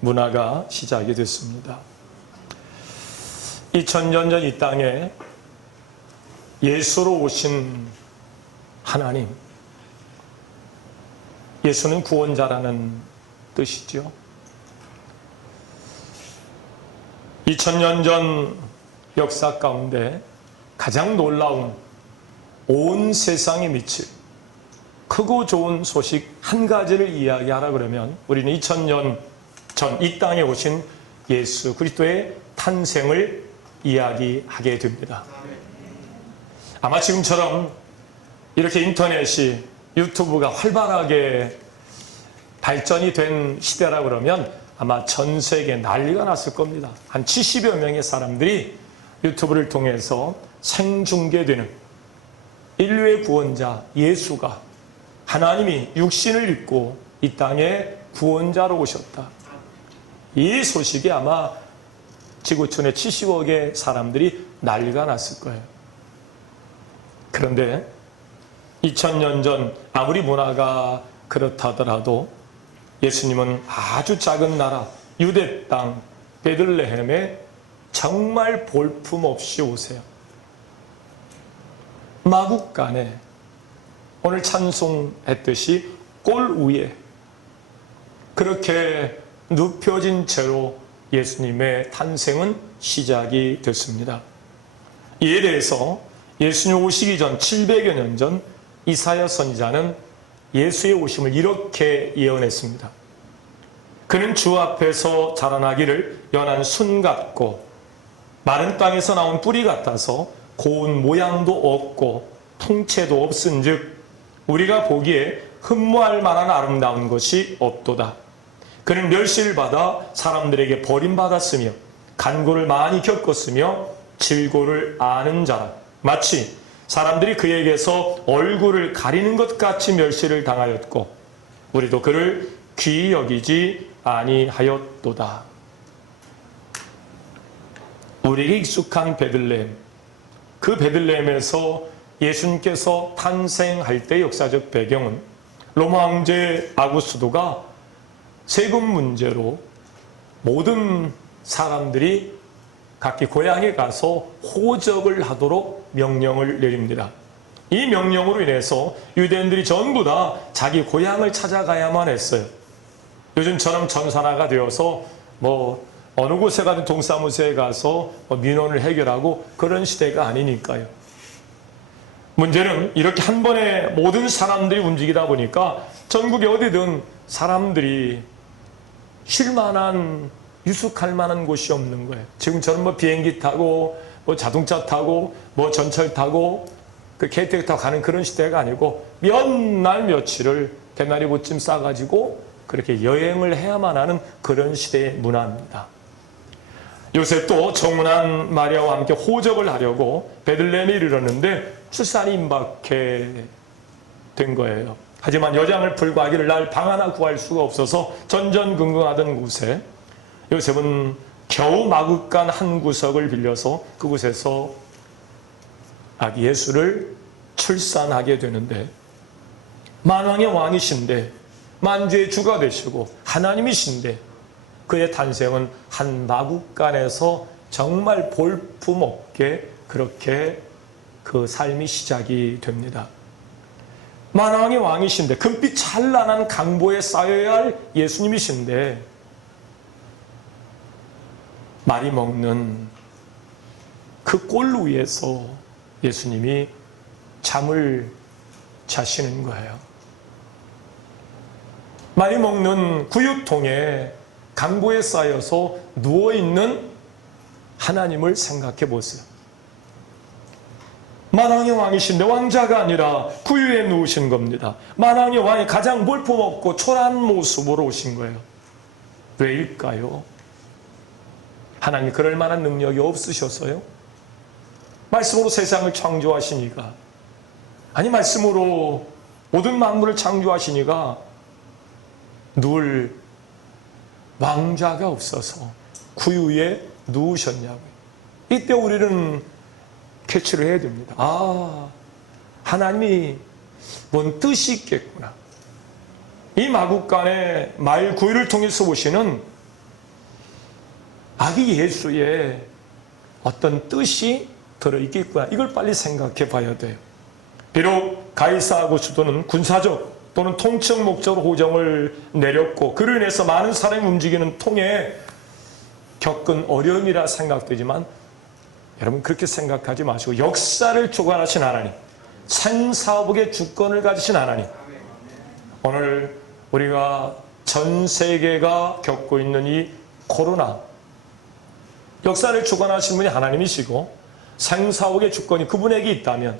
문화가 시작이 됐습니다. 2000년 전 이 땅에 예수로 오신 하나님, 예수는 구원자라는 뜻이죠. 2000년 전 역사 가운데 가장 놀라운 온 세상에 미칠 크고 좋은 소식 한 가지를 이야기하라 그러면 우리는 2000년 전 이 땅에 오신 예수 그리스도의 탄생을 이야기하게 됩니다. 아마 지금처럼 이렇게 인터넷이, 유튜브가 활발하게 발전이 된 시대라 그러면 아마 전 세계에 난리가 났을 겁니다. 한 70여 명의 사람들이 유튜브를 통해서 생중계되는 인류의 구원자 예수가, 하나님이 육신을 입고 이 땅에 구원자로 오셨다. 이 소식이 아마 지구촌의 70억의 사람들이 난리가 났을 거예요. 그런데 2000년 전 아무리 문화가 그렇다더라도 예수님은 아주 작은 나라 유대 땅 베들레헴에 정말 볼품없이 오세요. 마국간에 오늘 찬송했듯이 꼴 위에 그렇게 눕혀진 채로 예수님의 탄생은 시작이 됐습니다. 이에 대해서 예수님 오시기 전 700여 년 전 이사야 선지자는 예수의 오심을 이렇게 예언했습니다. 그는 주 앞에서 자라나기를 연한 순 같고 마른 땅에서 나온 뿌리 같아서 고운 모양도 없고 풍채도 없은즉 우리가 보기에 흠모할 만한 아름다운 것이 없도다. 그는 멸시를 받아 사람들에게 버림받았으며 간고를 많이 겪었으며 질고를 아는 자라. 마치 사람들이 그에게서 얼굴을 가리는 것 같이 멸시를 당하였고 우리도 그를 귀히 여기지 아니하였도다. 우리에게 익숙한 베들레헴, 그 베들레헴에서 예수님께서 탄생할 때 역사적 배경은 로마 황제 아구스도가 세금 문제로 모든 사람들이 각기 고향에 가서 호적을 하도록 명령을 내립니다. 이 명령으로 인해서 유대인들이 전부 다 자기 고향을 찾아가야만 했어요. 요즘처럼 전산화가 되어서 어느 곳에 가든 동사무소에 가서 민원을 해결하고 그런 시대가 아니니까요. 문제는 이렇게 한 번에 모든 사람들이 움직이다 보니까 전국에 어디든 사람들이 쉴 만한, 유숙할 만한 곳이 없는 거예요. 지금처럼 비행기 타고 자동차 타고 전철 타고 KTX 타고 가는 그런 시대가 아니고 몇 날 며칠을 대나리 보찜 싸가지고 그렇게 여행을 해야만 하는 그런 시대의 문화입니다. 요셉도 정운한 마리아와 함께 호적을 하려고 베들레헴에 이르렀는데 출산이 임박해 된 거예요. 하지만 여장을 불구하기를 날 방 하나 구할 수가 없어서 전전긍긍하던 곳에 요셉은 겨우 마구간 한 구석을 빌려서 그곳에서 아기 예수를 출산하게 되는데 만왕의 왕이신데 만주의 주가 되시고 하나님이신데 그의 탄생은 한 마구간에서 정말 볼품없게 그렇게 그 삶이 시작이 됩니다. 만왕의 왕이신데 금빛 찬란한 강보에 쌓여야 할 예수님이신데 말이 먹는 그 꼴 위에서 예수님이 잠을 자시는 거예요. 말이 먹는 구유통에 강보에 쌓여서 누워있는 하나님을 생각해 보세요. 만왕의 왕이신데 왕자가 아니라 구유에 누우신 겁니다. 만왕의 왕이 가장 볼품없고 초라한 모습으로 오신 거예요. 왜일까요? 하나님 그럴 만한 능력이 없으셔서요? 말씀으로 세상을 창조하시니까, 아니 말씀으로 모든 만물을 창조하시니까 누울 왕자가 없어서 구유에 누우셨냐고요. 이때 우리는 캐치를 해야 됩니다. 아, 하나님이 뭔 뜻이 있겠구나. 이 마국간의 말 구유를 통해서 보시는 아기 예수의 어떤 뜻이 들어있겠구나. 이걸 빨리 생각해 봐야 돼요. 비록 가이사 아구스도는 군사적 또는 통치적 목적으로 호정을 내렸고 그로 인해서 많은 사람이 움직이는 통에 겪은 어려움이라 생각되지만 여러분 그렇게 생각하지 마시고 역사를 주관하신 하나님, 생사복의 주권을 가지신 하나님, 오늘 우리가 전 세계가 겪고 있는 이 코로나, 역사를 주관하신 분이 하나님이시고 생사복의 주권이 그분에게 있다면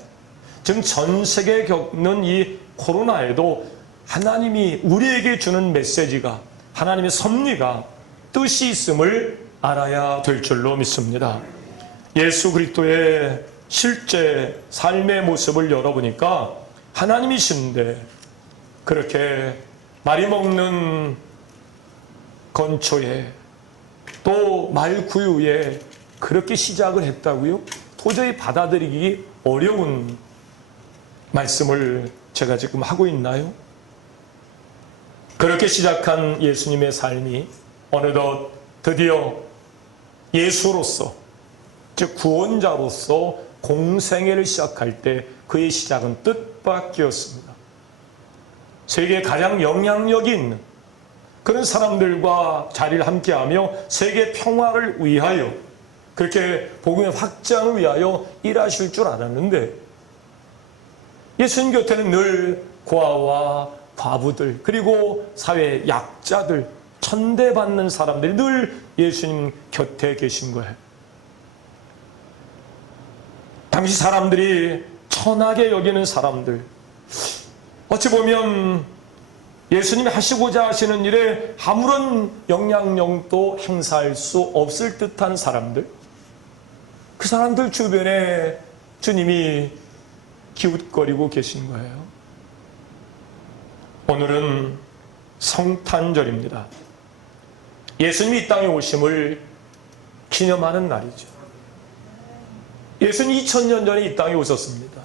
지금 전 세계에 겪는 이 코로나에도 하나님이 우리에게 주는 메시지가, 하나님의 섭리가, 뜻이 있음을 알아야 될 줄로 믿습니다. 예수 그리스도의 실제 삶의 모습을 열어보니까 하나님이신데 그렇게 말이 먹는 건초에 또 말구유에 그렇게 시작을 했다고요? 도저히 받아들이기 어려운 말씀을 제가 지금 하고 있나요? 그렇게 시작한 예수님의 삶이 어느덧 드디어 예수로서, 즉 구원자로서 공생애를 시작할 때 그의 시작은 뜻밖이었습니다. 세계에 가장 영향력이 있는 그런 사람들과 자리를 함께하며 세계 평화를 위하여, 그렇게 복음의 확장을 위하여 일하실 줄 알았는데 예수님 곁에는 늘 고아와 과부들, 그리고 사회의 약자들, 천대받는 사람들이 늘 예수님 곁에 계신 거예요. 당시 사람들이 천하게 여기는 사람들, 어찌 보면 예수님이 하시고자 하시는 일에 아무런 영향력도 행사할 수 없을 듯한 사람들, 그 사람들 주변에 주님이 기웃거리고 계신 거예요. 오늘은 성탄절입니다. 예수님이 이 땅에 오심을 기념하는 날이죠. 예수님 2000년 전에 이 땅에 오셨습니다.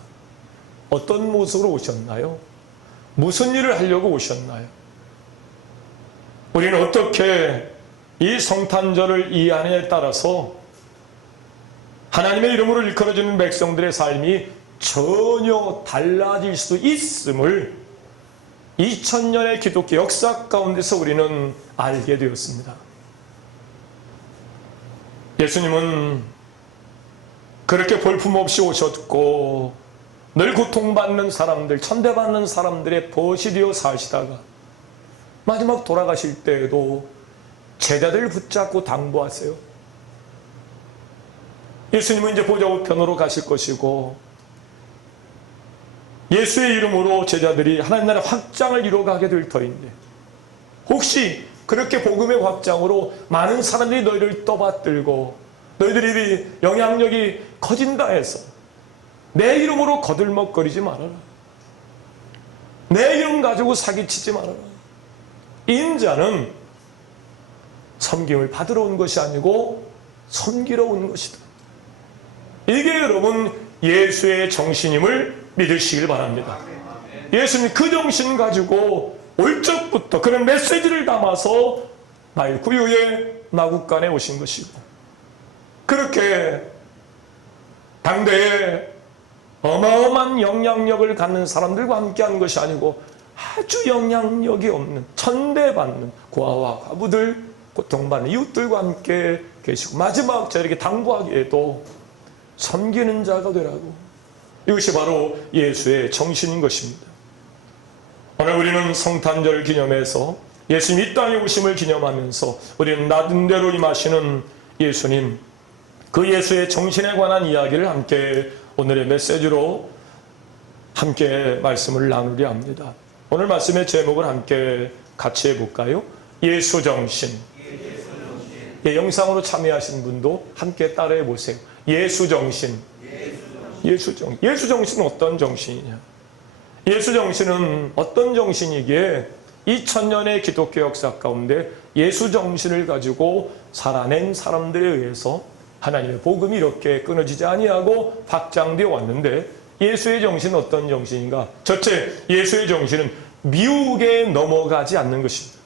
어떤 모습으로 오셨나요? 무슨 일을 하려고 오셨나요? 우리는 어떻게 이 성탄절을 이해하느냐에 따라서 하나님의 이름으로 일컬어지는 백성들의 삶이 전혀 달라질 수 있음을 2000년의 기독교 역사 가운데서 우리는 알게 되었습니다. 예수님은 그렇게 볼품없이 오셨고 늘 고통받는 사람들, 천대받는 사람들의 벗이 되어 사시다가 마지막 돌아가실 때에도 제자들을 붙잡고 당부하세요. 예수님은 이제 보좌 우편으로 가실 것이고 예수의 이름으로 제자들이 하나님 나라 확장을 이루어가게 될 터인데 혹시 그렇게 복음의 확장으로 많은 사람들이 너희를 떠받들고 너희들이 영향력이 커진다 해서 내 이름으로 거들먹거리지 말아라. 내 이름 가지고 사기치지 말아라. 인자는 섬김을 받으러 온 것이 아니고 섬기러 온 것이다. 이게 여러분 예수의 정신임을 믿으시길 바랍니다. 예수님 그 정신 가지고 올 적부터 그런 메시지를 담아서 말구유의 마국간에 오신 것이고 그렇게 당대에 어마어마한 영향력을 갖는 사람들과 함께한 것이 아니고 아주 영향력이 없는 천대받는 고아와 과부들, 고통받는 이웃들과 함께 계시고 마지막 저에게 당부하기에도 섬기는 자가 되라고. 이것이 바로 예수의 정신인 것입니다. 오늘 우리는 성탄절 기념해서 예수님 이 땅에 오심을 기념하면서 우리는 나든 대로 임하시는 예수님, 그 예수의 정신에 관한 이야기를 함께 오늘의 메시지로 함께 말씀을 나누려 합니다. 오늘 말씀의 제목을 함께 같이 해볼까요? 예수정신. 예, 영상으로 참여하신 분도 함께 따라해 보세요. 예수정신. 예수정신은 어떤 정신이냐? 예수정신은 어떤 정신이기에 2000년의 기독교 역사 가운데 예수정신을 가지고 살아낸 사람들에 의해서 하나님의 복음이 이렇게 끊어지지 아니하고 확장되어 왔는데, 예수의 정신은 어떤 정신인가? 첫째, 예수의 정신은 미혹에 넘어가지 않는 것입니다.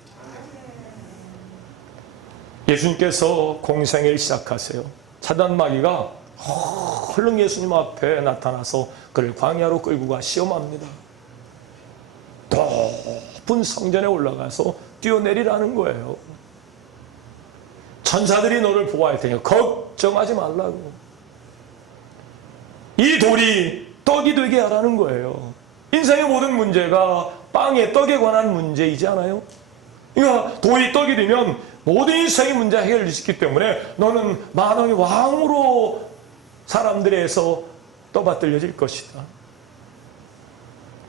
예수님께서 공생애를 시작하세요. 사단 마귀가 얼른 예수님 앞에 나타나서 그를 광야로 끌고 가 시험합니다. 높은 성전에 올라가서 뛰어내리라는 거예요. 천사들이 너를 보호할 테니까 걱정하지 말라고. 이 돌이 떡이 되게 하라는 거예요. 인생의 모든 문제가 빵에 떡에 관한 문제이지 않아요? 그러니까 돌이 떡이 되면 모든 인생의 문제가 해결되기 때문에 너는 만왕의 왕으로 사람들에서 떠받들려질 것이다.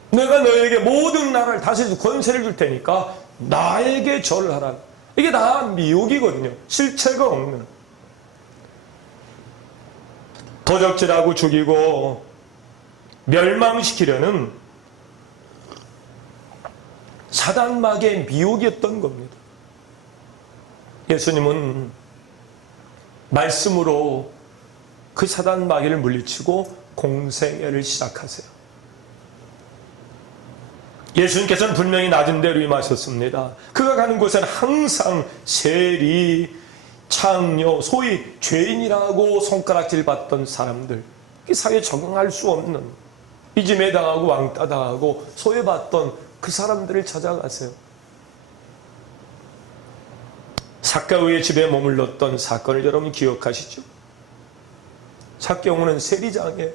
내가 너에게 모든 나라를 다스릴 권세를 줄 테니까 나에게 절을 하라. 이게 다 미혹이거든요. 실체가 없는. 도적질하고 죽이고 멸망시키려는 사단마귀의 미혹이었던 겁니다. 예수님은 말씀으로 그 사단마귀를 물리치고 공생애를 시작하세요. 예수님께서는 분명히 낮은 데로 임하셨습니다. 그가 가는 곳에는 항상 세리, 창녀, 소위 죄인이라고 손가락질 받던 사람들, 사회에 적응할 수 없는, 이짐에 당하고 왕따 당하고 소외받던 그 사람들을 찾아가세요. 삭개오의 집에 머물렀던 사건을 여러분 기억하시죠? 삭개오는 세리장에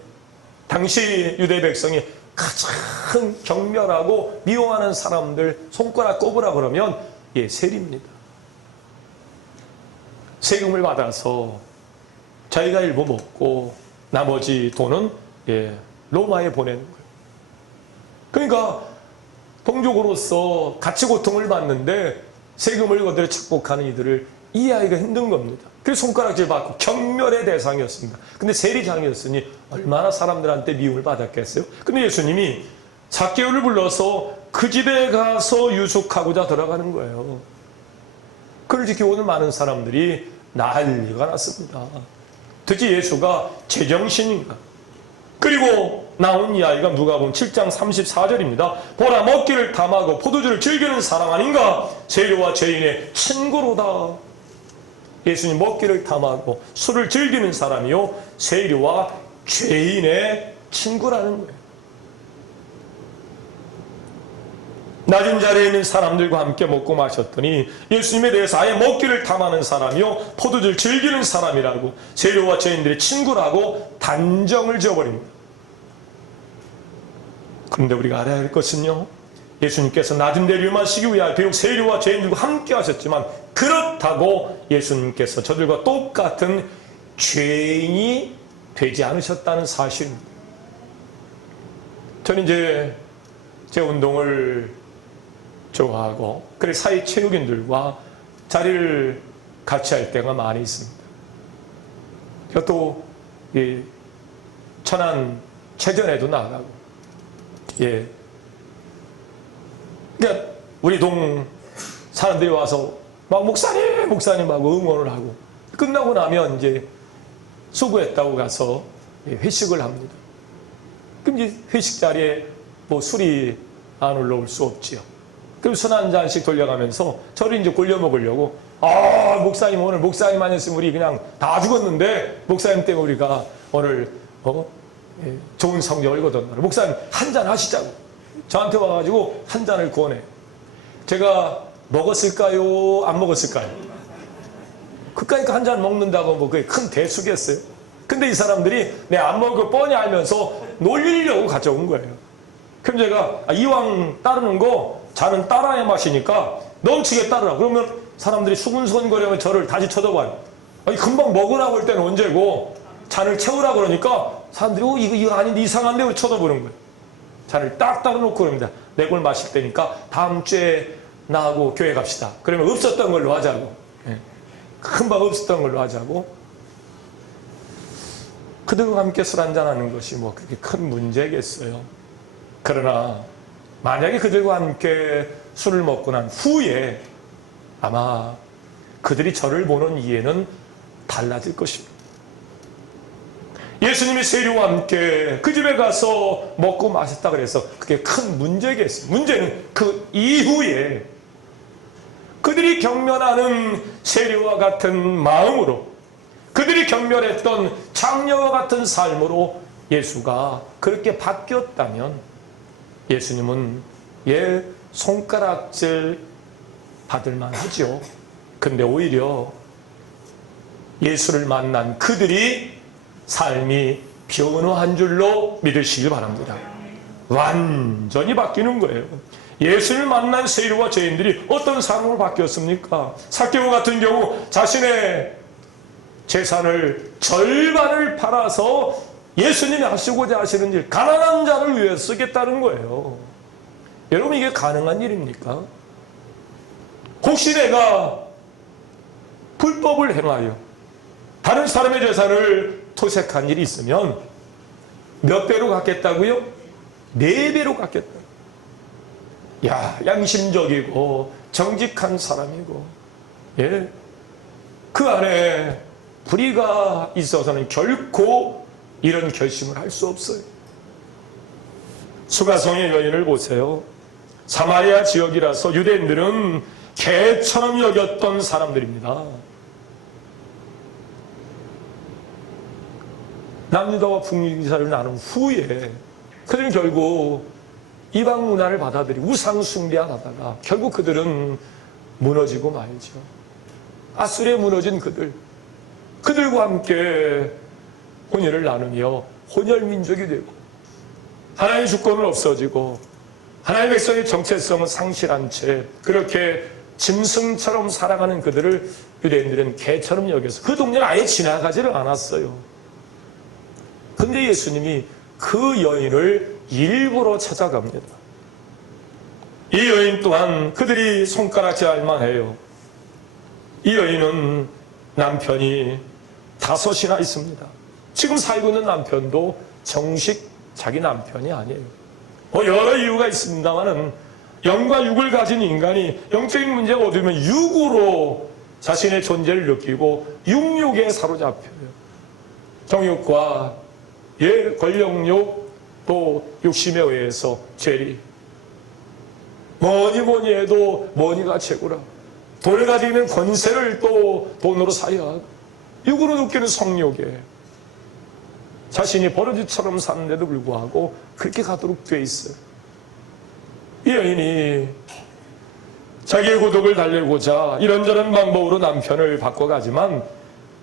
당시 유대 백성이 가장 경멸하고 미워하는 사람들 손가락 꼽으라 그러면 세리입니다. 세금을 받아서 자기가 일부 먹고 나머지 돈은 로마에 보내는 거예요. 그러니까 동족으로서 같이 고통을 받는데 세금을 그대로 착복하는 이들을 이해하기가 힘든 겁니다. 그래서 손가락질 받고 경멸의 대상이었습니다. 근데 세리장이었으니 얼마나 사람들한테 미움을 받았겠어요? 근데 예수님이 삭개오를 불러서 그 집에 가서 유숙하고자 들어가는 거예요. 그를 지켜오는 많은 사람들이 난리가 났습니다. 도대체 예수가 제정신인가? 그리고 나온 이야기가 누가복음 7장 34절입니다. 보라, 먹기를 탐하고 포도주를 즐기는 사람 아닌가? 세리와 죄인의 친구로다. 예수님 먹기를 탐하고 술을 즐기는 사람이요 세리와 죄인의 친구라는 거예요. 낮은 자리에 있는 사람들과 함께 먹고 마셨더니 예수님에 대해서 아예 먹기를 탐하는 사람이요 포도주를 즐기는 사람이라고, 세리와 죄인들의 친구라고 단정을 지어버립니다. 그런데 우리가 알아야 할 것은요, 예수님께서 낮은 데를 임하시기 위하여 비록 세리와 죄인들과 함께 하셨지만 그렇다고 예수님께서 저들과 똑같은 죄인이 되지 않으셨다는 사실입니다. 저는 이제 제 운동을 좋아하고 그래 사회 체육인들과 자리를 같이 할 때가 많이 있습니다. 제가 또 천안 체전에도 나가고 그러니까 우리 동 사람들이 와서 막 목사님하고 응원을 하고 끝나고 나면 이제 수고했다고 가서 회식을 합니다. 그럼 이제 회식 자리에 뭐 술이 안 올라올 수 없지요. 그럼 술 한 잔씩 돌려가면서 저를 이제 골려 먹으려고 목사님 오늘 목사님 아니었으면 우리 그냥 다 죽었는데 목사님 때문에 우리가 오늘 좋은 성적을 거뒀노라. 목사님 한 잔 하시자고 저한테 와가지고 한 잔을 권해. 제가 먹었을까요? 안 먹었을까요? 그까니까 한 잔 먹는다고 뭐 그게 큰 대수겠어요? 근데 이 사람들이 내 안 먹은 거 뻔히 알면서 놀리려고 가져온 거예요. 그럼 제가 이왕 따르는 거 자는 따라야 마시니까 넘치게 따르라. 그러면 사람들이 수근수근거리면 저를 다시 쳐다봐요. 아니 금방 먹으라고 할 때는 언제고 잔을 채우라 그러니까 사람들이 이거 아닌데 이상한데 왜 쳐다보는 거예요. 잔을 딱 따라놓고 그럽니다. 내 걸 마실 때니까 다음 주에 나하고 교회 갑시다. 그러면 없었던 걸로 하자고. 금방 없었던 걸로 하자고. 그들과 함께 술 한잔하는 것이 뭐 그렇게 큰 문제겠어요. 그러나 만약에 그들과 함께 술을 먹고 난 후에 아마 그들이 저를 보는 이해는 달라질 것입니다. 예수님이 세리와 함께 그 집에 가서 먹고 마셨다 그래서 그게 큰 문제겠어요. 문제는 그 이후에 그들이 경멸하는 세리와 같은 마음으로 그들이 경멸했던 장녀와 같은 삶으로 예수가 그렇게 바뀌었다면 예수님은 손가락질 받을만 하죠. 근데 오히려 예수를 만난 그들이 삶이 변화한 줄로 믿으시기 바랍니다. 완전히 바뀌는 거예요. 예수를 만난 세리와 죄인들이 어떤 사람으로 바뀌었습니까? 삭개오 같은 경우 자신의 재산을 절반을 팔아서 예수님이 하시고자 하시는 일, 가난한 자를 위해 쓰겠다는 거예요. 여러분 이게 가능한 일입니까? 혹시 내가 불법을 행하여 다른 사람의 재산을 토색한 일이 있으면 몇 배로 갚겠다고요? 4배로 갚겠다. 야, 양심적이고 정직한 사람이고 그 안에 불의가 있어서는 결코 이런 결심을 할 수 없어요. 수가성의 여인을 보세요. 사마리아 지역이라서 유대인들은 개처럼 여겼던 사람들입니다. 남유다와 북유다를 나눈 후에 그들은 결국 이방 문화를 받아들이고 우상 숭배하다가 결국 그들은 무너지고 말죠. 아수리에 무너진 그들과 함께 혼혈을 나누며 혼혈민족이 되고 하나님의 주권은 없어지고 하나님의 백성의 정체성은 상실한 채 그렇게 짐승처럼 살아가는 그들을 유대인들은 개처럼 여겨서 그 동네를 아예 지나가지를 않았어요. 근데 예수님이 그 여인을 일부러 찾아갑니다. 이 여인 또한 그들이 손가락질 만해요. 이 여인은 남편이 5이나 있습니다. 지금 살고 있는 남편도 정식 자기 남편이 아니에요. 여러 이유가 있습니다만은 영과 육을 가진 인간이 영적인 문제가 얻으면 육으로 자신의 존재를 느끼고 육욕에 사로잡혀요. 정욕과 권력욕 또 욕심에 의해서 죄리 뭐니 해도 뭐니가 최고라. 돈을 가지면 권세를 또 돈으로 사야 하고 육으로 느끼는 성욕에 자신이 버러지처럼 사는데도 불구하고 그렇게 가도록 돼 있어요. 이 여인이 자기의 고독을 달래고자 이런저런 방법으로 남편을 바꿔가지만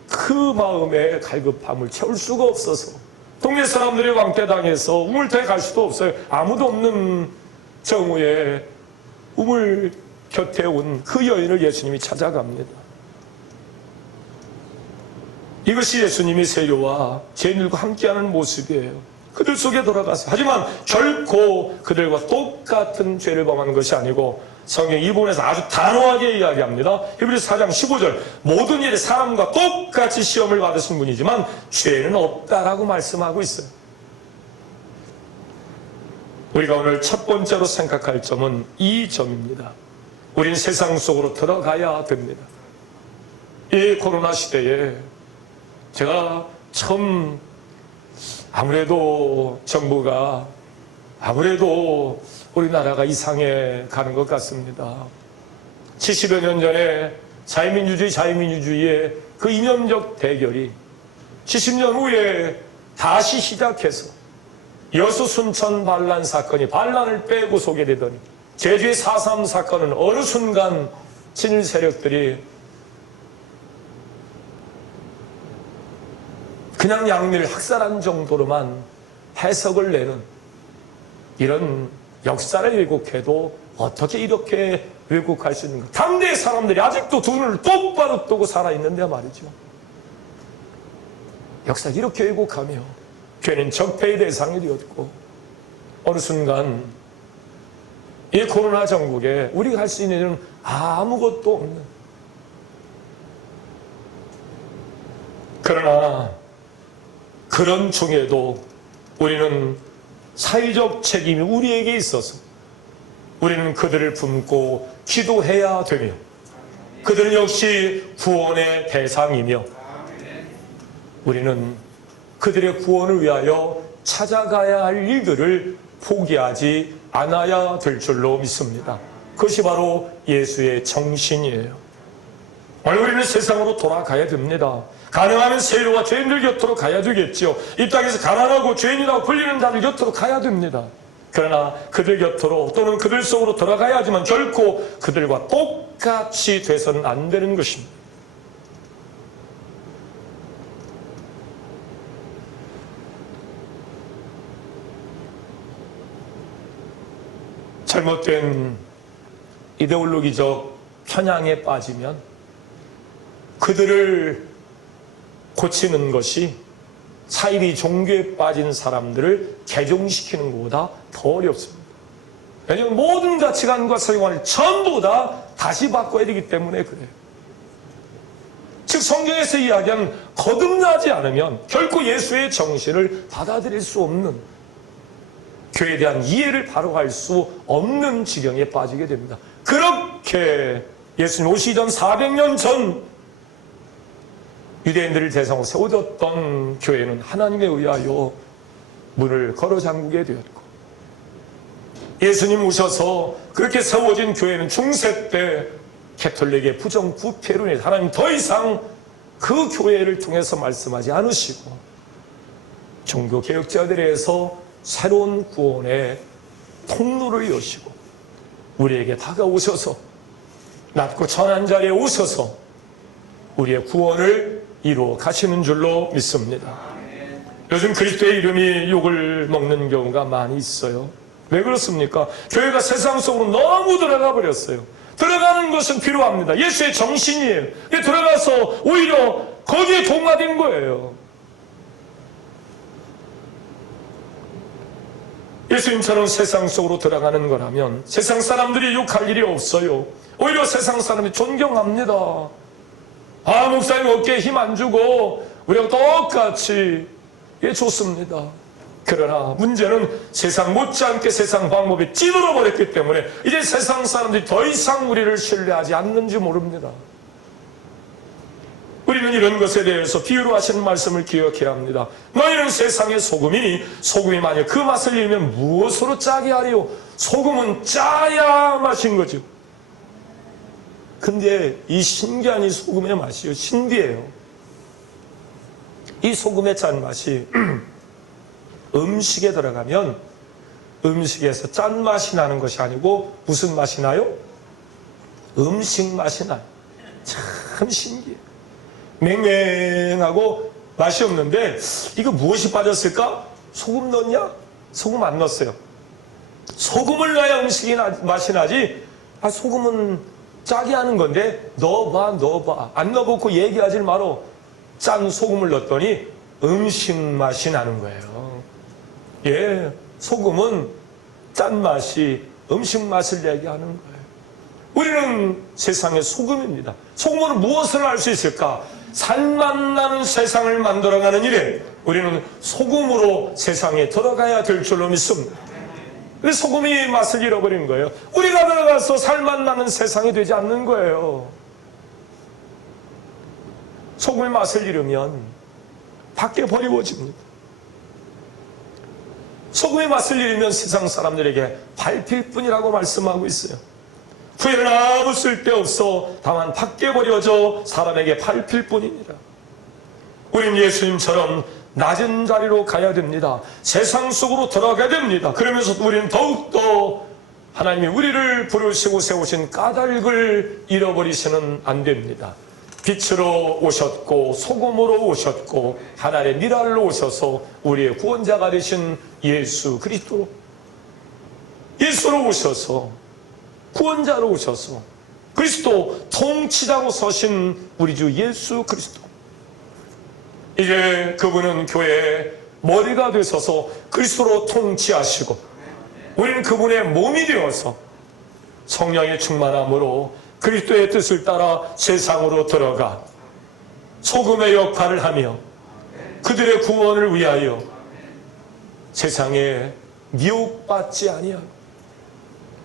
그 마음의 갈급함을 채울 수가 없어서 동네 사람들이 왕따당해서 우물터에 갈 수도 없어요. 아무도 없는 정오에 우물 곁에 온 그 여인을 예수님이 찾아갑니다. 이것이 예수님이 세리와 죄인들과 함께하는 모습이에요. 그들 속에 돌아가서 하지만 결코 그들과 똑같은 죄를 범하는 것이 아니고 성경 이 부분에서 아주 단호하게 이야기합니다. 히브리서 4장 15절 모든 일에 사람과 똑같이 시험을 받으신 분이지만 죄는 없다라고 말씀하고 있어요. 우리가 오늘 첫 번째로 생각할 점은 이 점입니다. 우린 세상 속으로 들어가야 됩니다. 이 코로나 시대에 제가 처음 아무래도 정부가 우리나라가 이상해 가는 것 같습니다. 70여 년 전에 자유민주주의의 그 이념적 대결이 70년 후에 다시 시작해서 여수 순천 반란 사건이 반란을 빼고 소개되더니 제주의 4.3 사건은 어느 순간 친일 세력들이 그냥 양미를 학살한 정도로만 해석을 내는 이런 역사를 왜곡해도 어떻게 이렇게 왜곡할 수 있는가. 당대의 사람들이 아직도 두 눈을 똑바로 뜨고 살아있는데 말이죠. 역사를 이렇게 왜곡하며 교회는 적폐의 대상이 되었고 어느 순간 이 코로나 전국에 우리가 할 수 있는 일은 아무것도 없는, 그러나 그런 중에도 우리는 사회적 책임이 우리에게 있어서 우리는 그들을 품고 기도해야 되며 그들은 역시 구원의 대상이며 우리는 그들의 구원을 위하여 찾아가야 할 일들을 포기하지 않아야 될 줄로 믿습니다. 그것이 바로 예수의 정신이에요. 오늘 우리는 세상으로 돌아가야 됩니다. 가능하면 세로와 죄인들 곁으로 가야 되겠지요. 이 땅에서 가난하고 죄인이라고 불리는 자들 곁으로 가야 됩니다. 그러나 그들 곁으로 또는 그들 속으로 들어가야 하지만 결코 그들과 똑같이 돼서는 안 되는 것입니다. 잘못된 이데올로기적 편향에 빠지면 그들을 고치는 것이 사이비 종교에 빠진 사람들을 개종시키는 것보다 더 어렵습니다. 왜냐하면 모든 가치관과 세계관을 전부 다 다시 바꿔야 되기 때문에 그래요. 즉 성경에서 이야기하는 거듭나지 않으면 결코 예수의 정신을 받아들일 수 없는, 교회에 대한 이해를 바로 할 수 없는 지경에 빠지게 됩니다. 그렇게 예수님 오시기 전 400년 전 유대인들을 대상으로 세워졌던 교회는 하나님에 의하여 문을 걸어 잠그게 되었고, 예수님 오셔서 그렇게 세워진 교회는 중세 때 캐톨릭의 부정부패로 인해서 하나님 더 이상 그 교회를 통해서 말씀하지 않으시고 종교개혁자들에 의해서 새로운 구원의 통로를 여시고 우리에게 다가오셔서 낮고 천한 자리에 오셔서 우리의 구원을 이루어 가시는 줄로 믿습니다. 요즘 그리스도의 이름이 욕을 먹는 경우가 많이 있어요. 왜 그렇습니까? 교회가 세상 속으로 너무 들어가 버렸어요. 들어가는 것은 필요합니다. 예수의 정신이에요. 들어가서 오히려 거기에 동화된 거예요. 예수님처럼 세상 속으로 들어가는 거라면 세상 사람들이 욕할 일이 없어요. 오히려 세상 사람이 존경합니다. 목사님 어깨에 힘 안 주고 우리가 똑같이 좋습니다. 그러나 문제는 세상 못지않게 세상 방법에 찌들어 버렸기 때문에 이제 세상 사람들이 더 이상 우리를 신뢰하지 않는지 모릅니다. 우리는 이런 것에 대해서 비유로 하시는 말씀을 기억해야 합니다. 너희는 세상의 소금이니 소금이 만약 그 맛을 잃으면 무엇으로 짜게 하리요? 소금은 짜야 맛인 거죠. 근데 이 신기한 이 소금의 맛이요, 신비해요. 이 소금의 짠맛이 음식에 들어가면 음식에서 짠맛이 나는 것이 아니고 무슨 맛이 나요? 음식 맛이 나요. 참 신기해요. 맹맹하고 맛이 없는데 이거 무엇이 빠졌을까? 소금 넣었냐? 소금 안 넣었어요. 소금을 넣어야 음식이 맛이 나지. 소금은 짜게 하는 건데 넣어봐. 안 넣어놓고 얘기하지 말어. 짠 소금을 넣었더니 음식 맛이 나는 거예요. 소금은 짠맛이 음식 맛을 얘기하는 거예요. 우리는 세상의 소금입니다. 소금으로 무엇을 알 수 있을까? 살맛 나는 세상을 만들어가는 일에 우리는 소금으로 세상에 들어가야 될 줄로 믿습니다. 그래서 소금이 맛을 잃어버린 거예요. 우리가 들어가서 살맛 나는 세상이 되지 않는 거예요. 소금의 맛을 잃으면 밖에 버리워집니다. 소금의 맛을 잃으면 세상 사람들에게 밟힐 뿐이라고 말씀하고 있어요. 후에는 아무 쓸데없어 다만 밖에 버려져 사람에게 밟힐 뿐이니라. 우린 예수님처럼 낮은 자리로 가야 됩니다. 세상 속으로 들어가야 됩니다. 그러면서 우리는 더욱더 하나님이 우리를 부르시고 세우신 까닭을 잃어버리시는 안 됩니다. 빛으로 오셨고 소금으로 오셨고 하나님의 미랄로 오셔서 우리의 구원자가 되신 예수로 오셔서 구원자로 오셔서 그리스도 통치자로 서신 우리 주 예수 그리스도, 이제 그분은 교회의 머리가 되셔서 그리스도로 통치하시고 우리는 그분의 몸이 되어서 성령의 충만함으로 그리스도의 뜻을 따라 세상으로 들어가 소금의 역할을 하며 그들의 구원을 위하여 세상에 미혹받지 아니하고,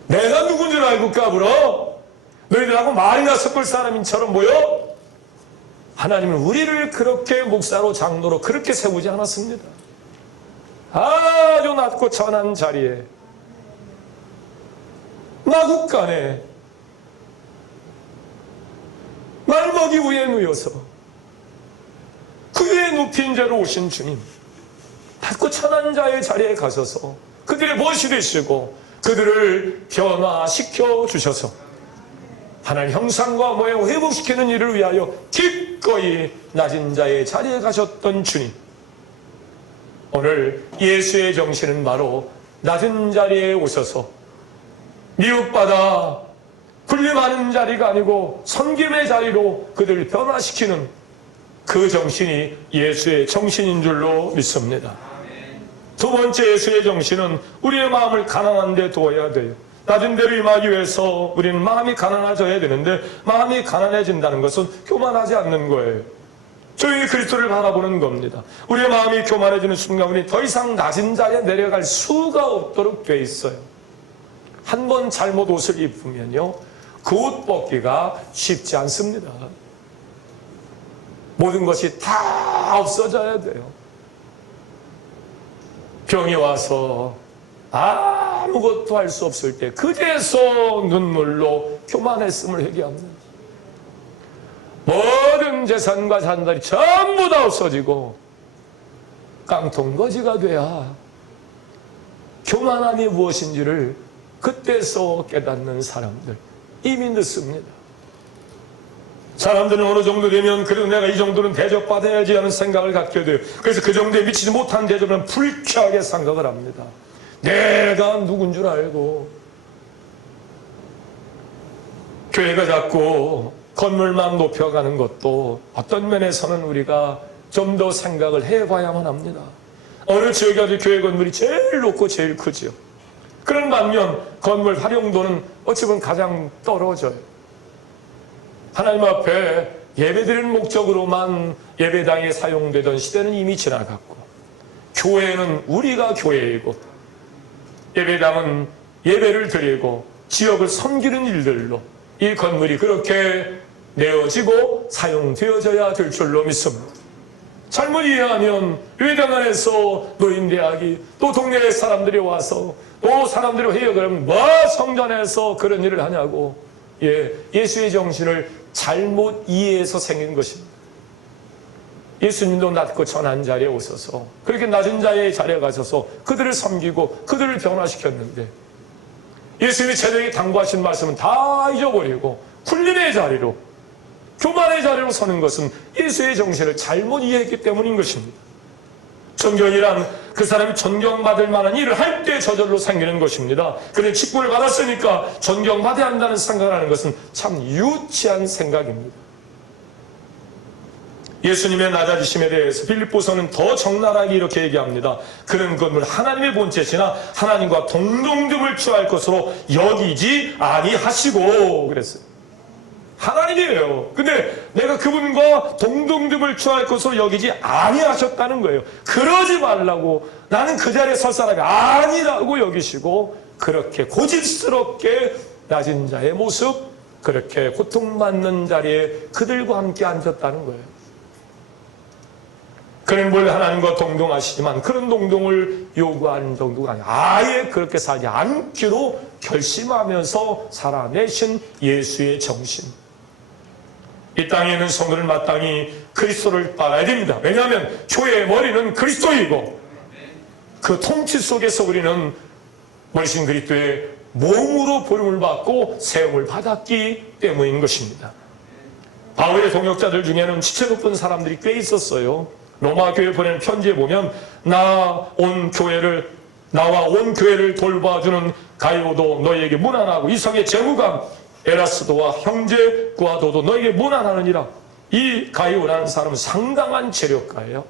내가 누군 줄 알고 까불어? 너희들하고 말이나 섞을 사람인처럼 모여? 하나님은 우리를 그렇게 목사로 장로로 그렇게 세우지 않았습니다. 아주 낮고 천한 자리에 마국간에 말먹이 위에 누워서 그 위에 눕힌 자로 오신 주님, 낮고 천한 자의 자리에 가셔서 그들의 벗이 되시고 그들을 변화시켜 주셔서 하나님 형상과 모양을 회복시키는 일을 위하여 기꺼이 낮은 자의 자리에 가셨던 주님, 오늘 예수의 정신은 바로 낮은 자리에 오셔서 미혹받아 군림하는 자리가 아니고 섬김의 자리로 그들을 변화시키는 그 정신이 예수의 정신인 줄로 믿습니다. 두 번째 예수의 정신은 우리의 마음을 가난한 데 두어야 돼요. 낮은 데로 임하기 위해서 우리는 마음이 가난해져야 되는데, 마음이 가난해진다는 것은 교만하지 않는 거예요. 조용히 그리스도를 바라보는 겁니다. 우리의 마음이 교만해지는 순간 우리 더 이상 낮은 자리에 내려갈 수가 없도록 돼 있어요. 한 번 잘못 옷을 입으면요, 그 옷 벗기가 쉽지 않습니다. 모든 것이 다 없어져야 돼요. 병이 와서 아무것도 할 수 없을 때 그제서 눈물로 교만했음을 회개합니다. 모든 재산과 잔달이 전부 다 없어지고 깡통거지가 돼야 교만함이 무엇인지를 그때서 깨닫는 사람들, 이미 늦습니다. 사람들은 어느 정도 되면 그래도 내가 이 정도는 대접받아야지 하는 생각을 갖게 돼요. 그래서 그 정도에 미치지 못한 대접은 불쾌하게 생각을 합니다. 내가 누군 줄 알고. 교회가 자꾸 건물만 높여가는 것도 어떤 면에서는 우리가 좀 더 생각을 해봐야만 합니다. 어느 지역에 교회 건물이 제일 높고 제일 크죠. 그런 반면 건물 활용도는 어찌 보면 가장 떨어져요. 하나님 앞에 예배드리는 목적으로만 예배당에 사용되던 시대는 이미 지나갔고, 교회는 우리가 교회이고 예배당은 예배를 드리고 지역을 섬기는 일들로 이 건물이 그렇게 내어지고 사용되어져야 될 줄로 믿습니다. 잘못 이해하면 예배당 안에서 노인대학이 또 동네 사람들이 와서 또 사람들이 회의를 하면 뭐 성전에서 그런 일을 하냐고, 예수의 정신을 잘못 이해해서 생긴 것입니다. 예수님도 낮고 천한 자리에 오셔서 그렇게 낮은 자의 자리에 가셔서 그들을 섬기고 그들을 변화시켰는데, 예수님이 제대로 당부하신 말씀은 다 잊어버리고 군림의 자리로, 교만의 자리로 서는 것은 예수의 정신을 잘못 이해했기 때문인 것입니다. 존경이란 그 사람이 존경받을 만한 일을 할 때 저절로 생기는 것입니다. 그런데 직분을 받았으니까 존경받아야 한다는 생각을 하는 것은 참 유치한 생각입니다. 예수님의 낮아지심에 대해서 빌립보서는 더 적나라하게 이렇게 얘기합니다. 그는 건물 하나님의 본체시나 하나님과 동등됨을 취할 것으로 여기지 아니하시고 그랬어요. 하나님이에요. 근데 내가 그분과 동등됨을 취할 것으로 여기지 아니하셨다는 거예요. 그러지 말라고, 나는 그 자리에 설 사람이 아니라고 여기시고 그렇게 고집스럽게 낮은 자의 모습, 그렇게 고통받는 자리에 그들과 함께 앉았다는 거예요. 그는 뭘 하나님과 동등하시지만 그런 동등을 요구하는 정도가 아니라 아예 그렇게 살지 않기로 결심하면서 살아내신 예수의 정신. 이 땅에 있는 성도는 마땅히 그리스도를 따라야 됩니다. 왜냐하면 교회의 머리는 그리스도이고 그 통치 속에서 우리는 머리신 그리스도의 몸으로 부름을 받고 세움을 받았기 때문인 것입니다. 바울의 동역자들 중에는 지체 높은 사람들이 꽤 있었어요. 로마 교회 보내는 편지에 보면 나와 온 교회를 돌봐주는 가이오도 너희에게 문안하고 이성의 재무감 에라스도와 형제 구아도도 너희에게 문안하느니라. 이 가이오라는 사람은 상당한 재력가예요.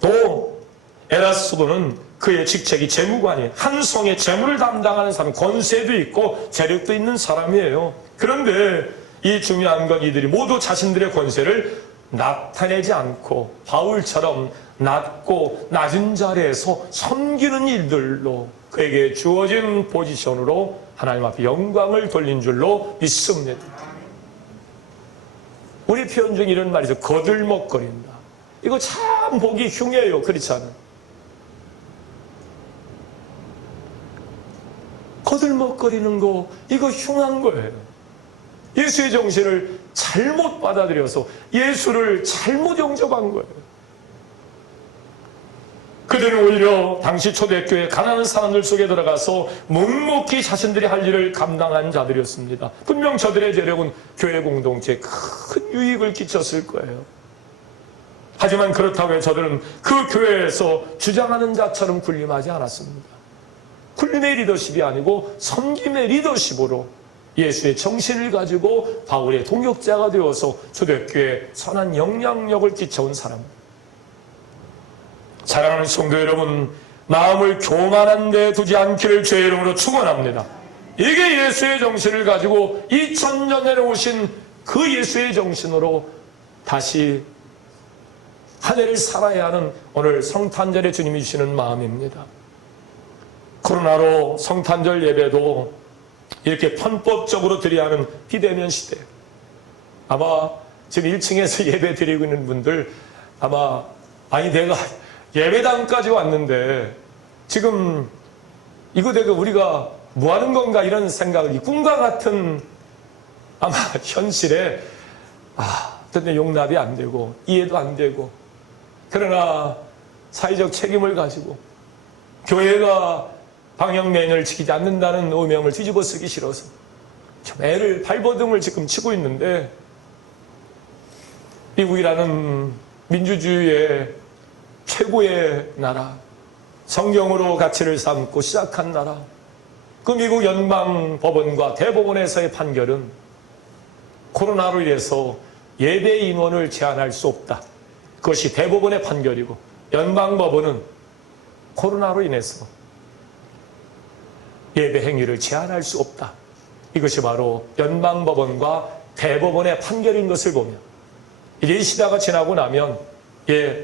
또 에라스도는 그의 직책이 재무관이에요. 한 성의 재무를 담당하는 사람, 권세도 있고 재력도 있는 사람이에요. 그런데 이 중요한 건 이들이 모두 자신들의 권세를 나타내지 않고 바울처럼 낮고 낮은 자리에서 섬기는 일들로 그에게 주어진 포지션으로 하나님 앞에 영광을 돌린 줄로 믿습니다. 우리 표현 중에 이런 말이죠. 거들먹거린다. 이거 참 보기 흉해요. 그렇지 않아요? 거들먹거리는 거 이거 흉한 거예요. 예수의 정신을 잘못 받아들여서 예수를 잘못 영접한 거예요. 그들은 오히려 당시 초대교회 가난한 사람들 속에 들어가서 묵묵히 자신들이 할 일을 감당한 자들이었습니다. 분명 저들의 재력은 교회 공동체에 큰 유익을 끼쳤을 거예요. 하지만 그렇다고 해서 저들은 그 교회에서 주장하는 자처럼 군림하지 않았습니다. 군림의 리더십이 아니고 섬김의 리더십으로 예수의 정신을 가지고 바울의 동역자가 되어서 초대교회에 선한 영향력을 끼쳐온 사람. 사랑하는 성도 여러분, 마음을 교만한 데 두지 않기를 주의 이름으로 축원합니다. 이게 예수의 정신을 가지고 2000년 전에 오신 그 예수의 정신으로 다시 한 해를 살아야 하는 오늘 성탄절에 주님이 주시는 마음입니다. 코로나로 성탄절 예배도 이렇게 편법적으로 드려야 하는 비대면 시대. 아마 지금 1층에서 예배 드리고 있는 분들 아마 아니 내가 예배당까지 왔는데 지금 이거 내가 우리가 뭐 하는 건가 이런 생각이 꿈과 같은 아마 현실에 근데 용납이 안 되고 이해도 안 되고 그러나 사회적 책임을 가지고 교회가 방역 매너를 지키지 않는다는 오명을 뒤집어 쓰기 싫어서 좀 애를 발버둥을 지금 치고 있는데 미국이라는 민주주의의 최고의 나라, 성경으로 가치를 삼고 시작한 나라, 그 미국 연방법원과 대법원에서의 판결은 코로나로 인해서 예배 인원을 제한할 수 없다. 그것이 대법원의 판결이고 연방법원은 코로나로 인해서 예배 행위를 제한할 수 없다. 이것이 바로 연방법원과 대법원의 판결인 것을 보면 이제 이 시대가 지나고 나면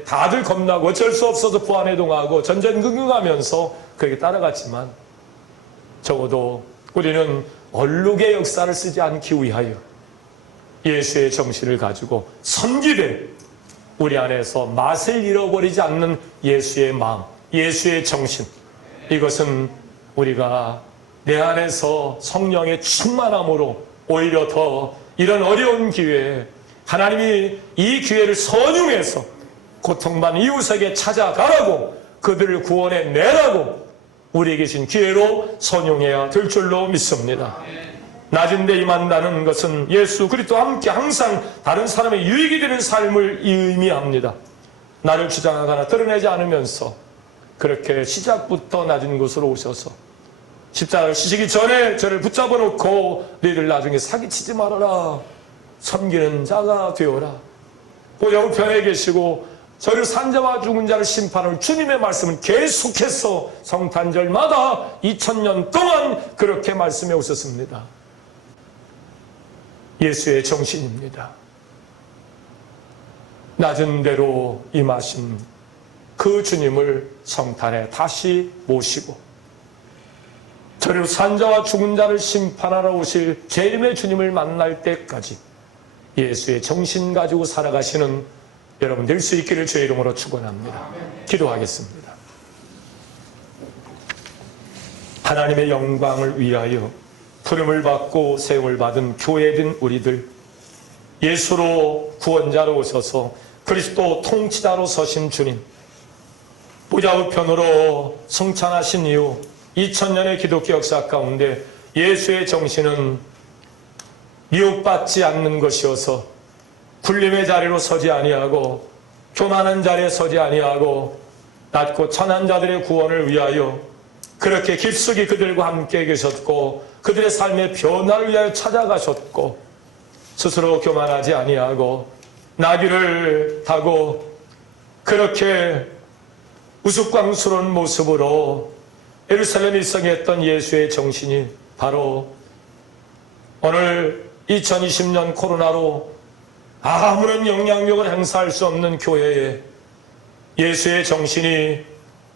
다들 겁나고 어쩔 수 없어서 부안해동하고 전전긍긍하면서 그렇게 따라갔지만 적어도 우리는 얼룩의 역사를 쓰지 않기 위하여 예수의 정신을 가지고 섬기되 우리 안에서 맛을 잃어버리지 않는 예수의 마음, 예수의 정신, 이것은 우리가 내 안에서 성령의 충만함으로 오히려 더 이런 어려운 기회에 하나님이 이 기회를 선용해서 고통받는 이웃에게 찾아가라고 그들을 구원해 내라고 우리에게 주신 기회로 선용해야 될 줄로 믿습니다. 낮은 데 임한다는 것은 예수 그리스도와 함께 항상 다른 사람의 유익이 되는 삶을 의미합니다. 나를 주장하거나 드러내지 않으면서 그렇게 시작부터 낮은 곳으로 오셔서 십자가를 지시기 전에 저를 붙잡아 놓고 너희들 나중에 사기치지 말아라. 섬기는 자가 되어라. 보좌우편에 계시고 저를 산자와 죽은 자를 심판할 주님의 말씀은 계속해서 성탄절마다 2000년 동안 그렇게 말씀해 오셨습니다. 예수의 정신입니다. 낮은 대로 임하신 그 주님을 성탄에 다시 모시고 저를 산자와 죽은 자를 심판하러 오실 재림의 주님을 만날 때까지 예수의 정신 가지고 살아가시는 여러분 될 수 있기를 주의 이름으로 축원합니다. 기도하겠습니다. 하나님의 영광을 위하여 부름을 받고 세움을 받은 교회된 우리들, 예수로 구원자로 오셔서 그리스도 통치자로 서신 주님, 보좌우편으로 승천하신 이후 2000년의 기독교 역사 가운데 예수의 정신은 미혹받지 않는 것이어서 군림의 자리로 서지 아니하고 교만한 자리에 서지 아니하고 낮고 천한 자들의 구원을 위하여 그렇게 깊숙이 그들과 함께 계셨고 그들의 삶의 변화를 위하여 찾아가셨고 스스로 교만하지 아니하고 나귀를 타고 그렇게 우스꽝스러운 모습으로 예루살렘에 입성했던 예수의 정신이 바로 오늘 2020년 코로나로 아무런 영향력을 행사할 수 없는 교회에 예수의 정신이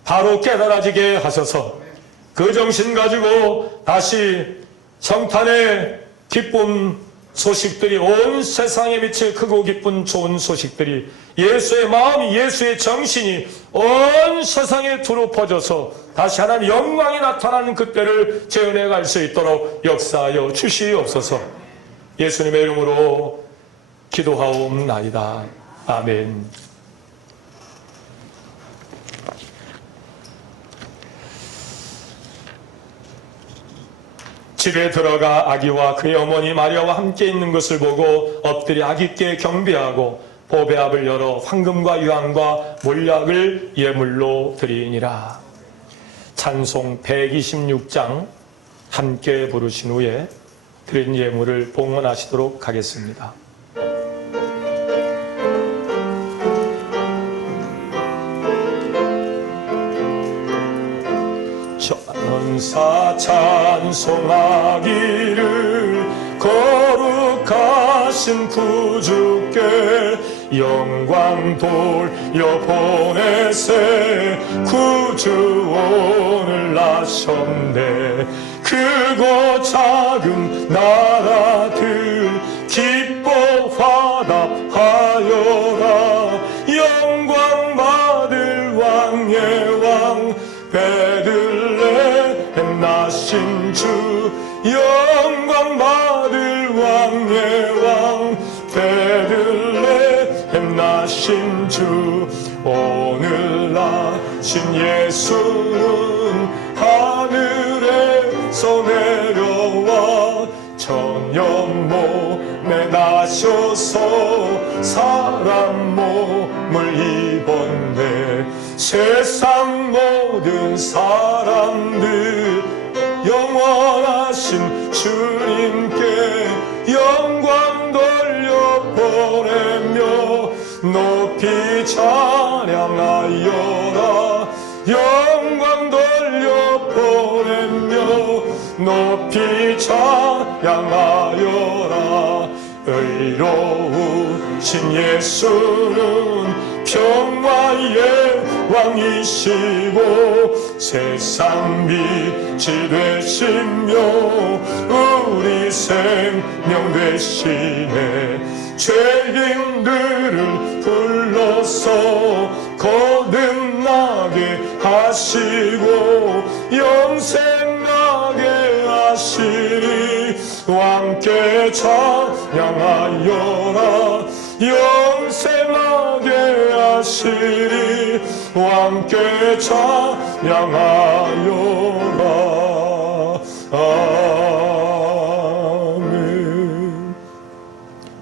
바로 깨달아지게 하셔서 그 정신 가지고 다시 성탄의 기쁨 소식들이 온 세상에 미칠 크고 기쁜 좋은 소식들이 예수의 마음이 예수의 정신이 온 세상에 두루 퍼져서 다시 하나님 영광이 나타나는 그때를 재현해 갈 수 있도록 역사하여 주시옵소서. 예수님의 이름으로 기도하옵나이다. 아멘. 집에 들어가 아기와 그의 어머니 마리아와 함께 있는 것을 보고 엎드려 아기께 경배하고 보배압을 열어 황금과 유황과 몰약을 예물로 드리니라. 찬송 126장 함께 부르신 후에 드린 예물을 봉헌하시도록 하겠습니다. 전사 찬송하기를 거룩하신 구주께 영광 돌려 보내세. 구주 오늘 나셨네. 크고 작은 나라들 기뻐 화답하여라. 영광 받을 왕의 왕 베들레헴 나신 주. 영광 받을 왕의 왕 베들레헴 나신 주. 오늘 나신 예수는 하늘에서 내려와 천연 몸에 나셔서 사람 몸을 입었네. 세상 모든 사람들 영원하신 주님께 영광 돌려 보내며 높이 찬양하여라. 영광 돌려 보내며 높이 찬양하여라. 의로우신 예수는 평화의 왕이시고 세상 빛이 되시며 우리 생명 되시네. 죄인들을 불러서 거듭나게 하시고 영생하게 하시니 함께 찬양하여라. 영생하게 하시니 함께 찬양하여라. 아멘.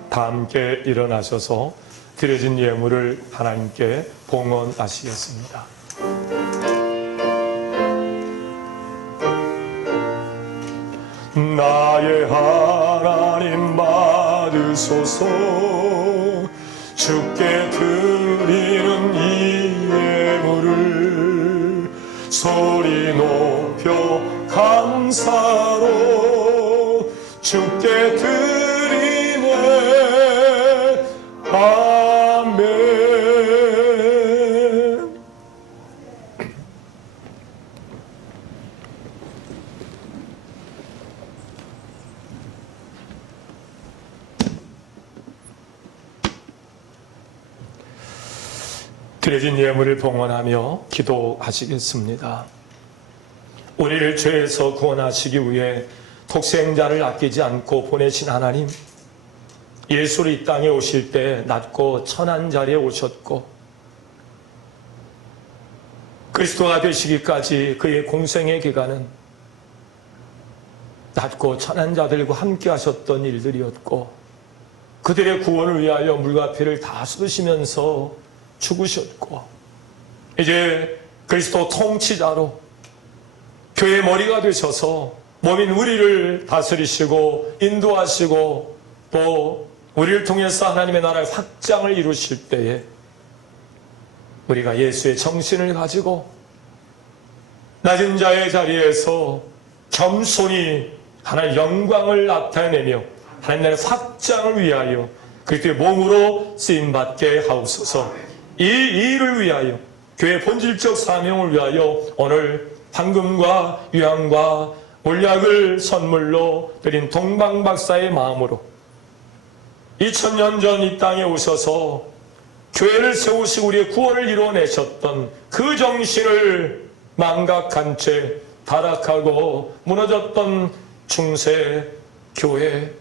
다 함께 일어나셔서 드려진 예물을 하나님께 봉헌하시겠습니다. 나의 하나님 받으소서. 주께 드리는 이 예물을 소리 높여 감사로 주께 드리네. 아멘. 드려진 예물을 봉헌하며 기도하시겠습니다. 우리를 죄에서 구원하시기 위해 독생자를 아끼지 않고 보내신 하나님, 예수를 이 땅에 오실 때 낮고 천한 자리에 오셨고 그리스도가 되시기까지 그의 공생의 기간은 낮고 천한 자들과 함께 하셨던 일들이었고 그들의 구원을 위하여 물과 피를 다 쏟으시면서 죽으셨고 이제 그리스도 통치자로 교회의 머리가 되셔서 몸인 우리를 다스리시고 인도하시고 또 우리를 통해서 하나님의 나라의 확장을 이루실 때에 우리가 예수의 정신을 가지고 낮은 자의 자리에서 겸손히 하나님의 영광을 나타내며 하나님의 나라의 확장을 위하여 그리스도의 몸으로 쓰임받게 하옵소서. 이 일을 위하여 교회의 본질적 사명을 위하여 오늘 황금과 유향과 몰약을 선물로 드린 동방박사의 마음으로 2000년 전 이 땅에 오셔서 교회를 세우시고 우리의 구원을 이루어내셨던 그 정신을 망각한 채 타락하고 무너졌던 중세 교회,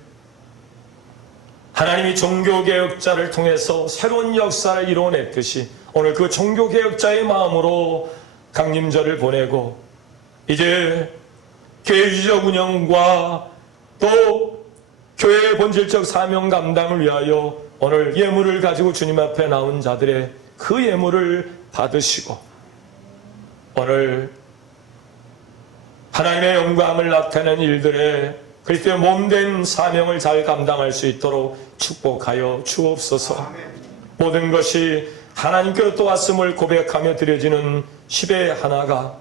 하나님이 종교개혁자를 통해서 새로운 역사를 이루어냈듯이 오늘 그 종교개혁자의 마음으로 강림절을 보내고 이제 교회 유지적 운영과 또 교회의 본질적 사명 감당을 위하여 오늘 예물을 가지고 주님 앞에 나온 자들의 그 예물을 받으시고 오늘 하나님의 영광을 나타내는 일들에 그리스도의 몸된 사명을 잘 감당할 수 있도록 축복하여 주옵소서. 모든 것이 하나님께로부터 왔음을 고백하며 드려지는 10의 하나가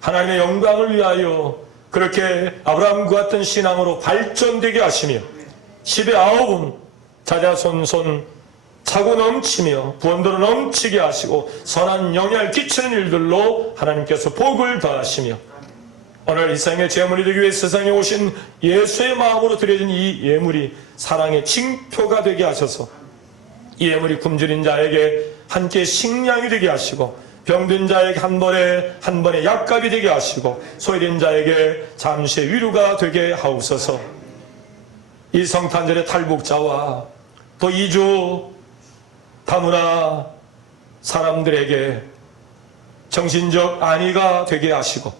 하나님의 영광을 위하여 그렇게 아브라함과 같은 신앙으로 발전되게 하시며 10의 9은 자자손손 차고 넘치며 부원도로 넘치게 하시고 선한 영향을 끼치는 일들로 하나님께서 복을 더하시며 오늘 이 세상의 제물이 되기 위해 세상에 오신 예수의 마음으로 드려진 이 예물이 사랑의 징표가 되게 하셔서 이 예물이 굶주린 자에게 한 끼의 식량이 되게 하시고 병든 자에게 한 번의 약값이 되게 하시고 소외된 자에게 잠시의 위로가 되게 하옵소서. 이 성탄절의 탈북자와 또 이주 다문화 사람들에게 정신적 안위가 되게 하시고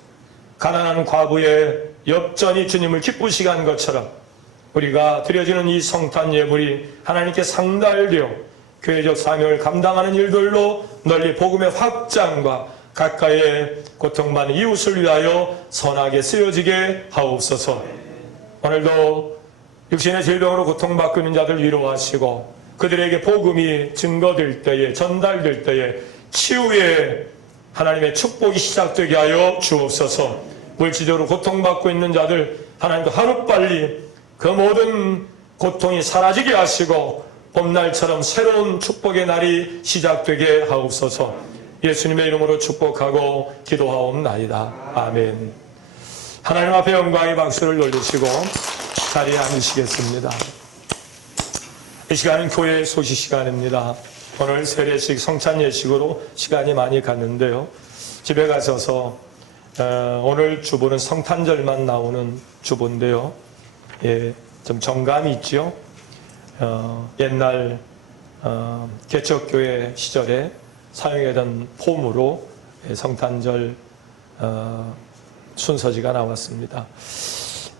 가난한 과부의 엽전이 주님을 기쁘시게 한 것처럼 우리가 드려지는 이 성탄 예물이 하나님께 상달되어 교회적 사명을 감당하는 일들로 널리 복음의 확장과 가까이에 고통받는 이웃을 위하여 선하게 쓰여지게 하옵소서. 오늘도 육신의 질병으로 고통받고 있는 자들 위로하시고 그들에게 복음이 증거될 때에 전달될 때에 치유의 하나님의 축복이 시작되게 하여 주옵소서. 물질적으로 고통받고 있는 자들 하나님도 하루빨리 그 모든 고통이 사라지게 하시고 봄날처럼 새로운 축복의 날이 시작되게 하옵소서. 예수님의 이름으로 축복하고 기도하옵나이다. 아멘. 하나님 앞에 영광의 박수를 올리시고 자리에 앉으시겠습니다. 이 시간은 교회 소식 시간입니다. 오늘 세례식 성찬 예식으로 시간이 많이 갔는데요. 집에 가셔서 오늘 주보는 성탄절만 나오는 주보인데요. 좀 정감이 있죠. 옛날 개척교회 시절에 사용하던 폼으로 성탄절 순서지가 나왔습니다.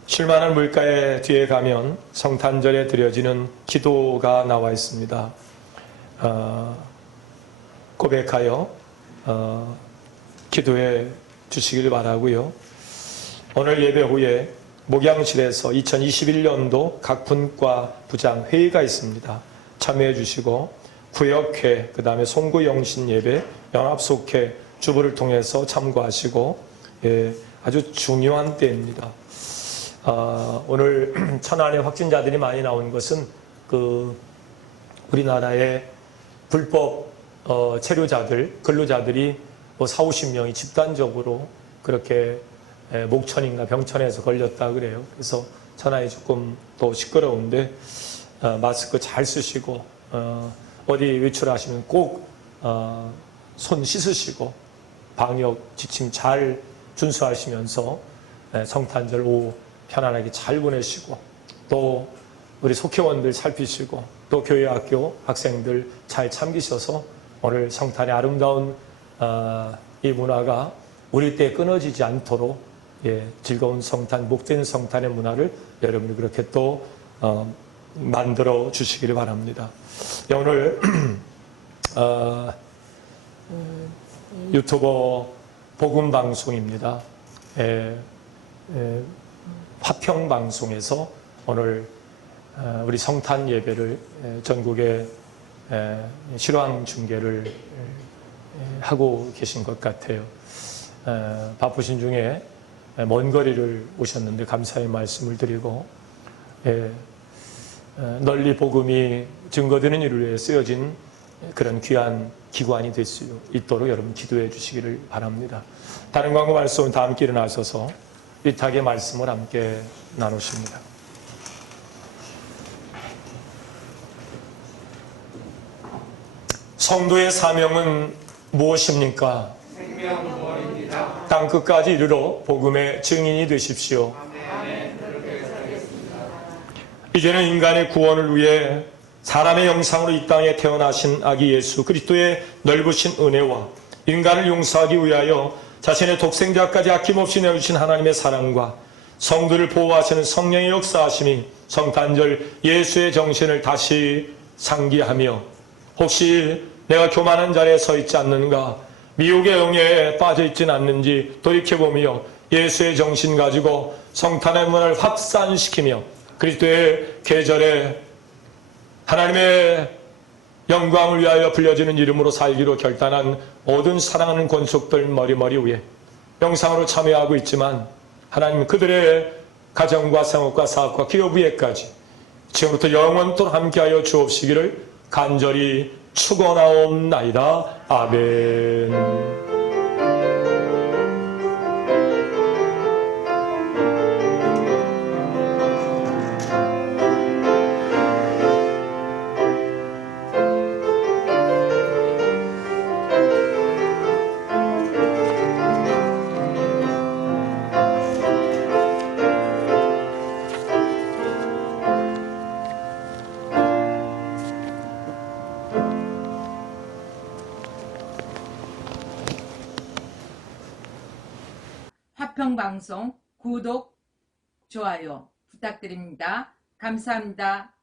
쉴만한 물가에 뒤에 가면 성탄절에 드려지는 기도가 나와 있습니다. 고백하여 기도해 주시길 바라고요. 오늘 예배 후에 목양실에서 2021년도 각 분과 부장 회의가 있습니다. 참여해 주시고 구역회, 그 다음에 송구영신 예배, 연합속회 주부를 통해서 참고하시고 아주 중요한 때입니다. 오늘 천안에 확진자들이 많이 나온 것은 우리나라의 불법 체류자들, 근로자들이 40-50명이 집단적으로 그렇게 목천인가 병천에서 걸렸다 그래요. 그래서 천안이 조금 더 시끄러운데 마스크 잘 쓰시고 어디 외출하시면 꼭 손 씻으시고 방역 지침 잘 준수하시면서 성탄절 오후 편안하게 잘 보내시고 또 우리 속회원들 살피시고 또 교회 학교 학생들 잘 참기셔서 오늘 성탄의 아름다운 이 문화가 우리 때 끊어지지 않도록 즐거운 성탄, 복된 성탄의 문화를 여러분이 그렇게 또 만들어 주시기를 바랍니다. 오늘 유튜버 복음 방송입니다. 화평 방송에서 오늘 우리 성탄 예배를 전국에 실황 중계를 하고 계신 것 같아요. 바쁘신 중에 먼 거리를 오셨는데 감사의 말씀을 드리고 널리 복음이 증거되는 일을 위해 쓰여진 그런 귀한 기관이 될 수 있도록 여러분 기도해 주시기를 바랍니다. 다른 광고 말씀은 다 함께 일어나셔서 위탁의 말씀을 함께 나누십니다. 성도의 사명은 무엇입니까? 생명구원입니다. 땅 끝까지 이르러 복음의 증인이 되십시오. 아멘. 이제는 인간의 구원을 위해 사람의 형상으로 이 땅에 태어나신 아기 예수 그리스도의 넓으신 은혜와 인간을 용서하기 위하여 자신의 독생자까지 아낌없이 내어주신 하나님의 사랑과 성도를 보호하시는 성령의 역사하심이 성탄절 예수의 정신을 다시 상기하며 혹시 내가 교만한 자리에 서 있지 않는가 미혹의 영에 빠져 있지는 않는지 돌이켜보며 예수의 정신 가지고 성탄의 문화를 확산시키며 그리스도의 계절에 하나님의 영광을 위하여 불려지는 이름으로 살기로 결단한 모든 사랑하는 권속들 머리머리 위에 영상으로 참여하고 있지만 하나님 그들의 가정과 생업과 사업과 기업 위에까지 지금부터 영원토록 함께하여 주옵시기를 간절히 축원하옵나이다. 아멘. 화평방송 구독, 좋아요 부탁드립니다. 감사합니다.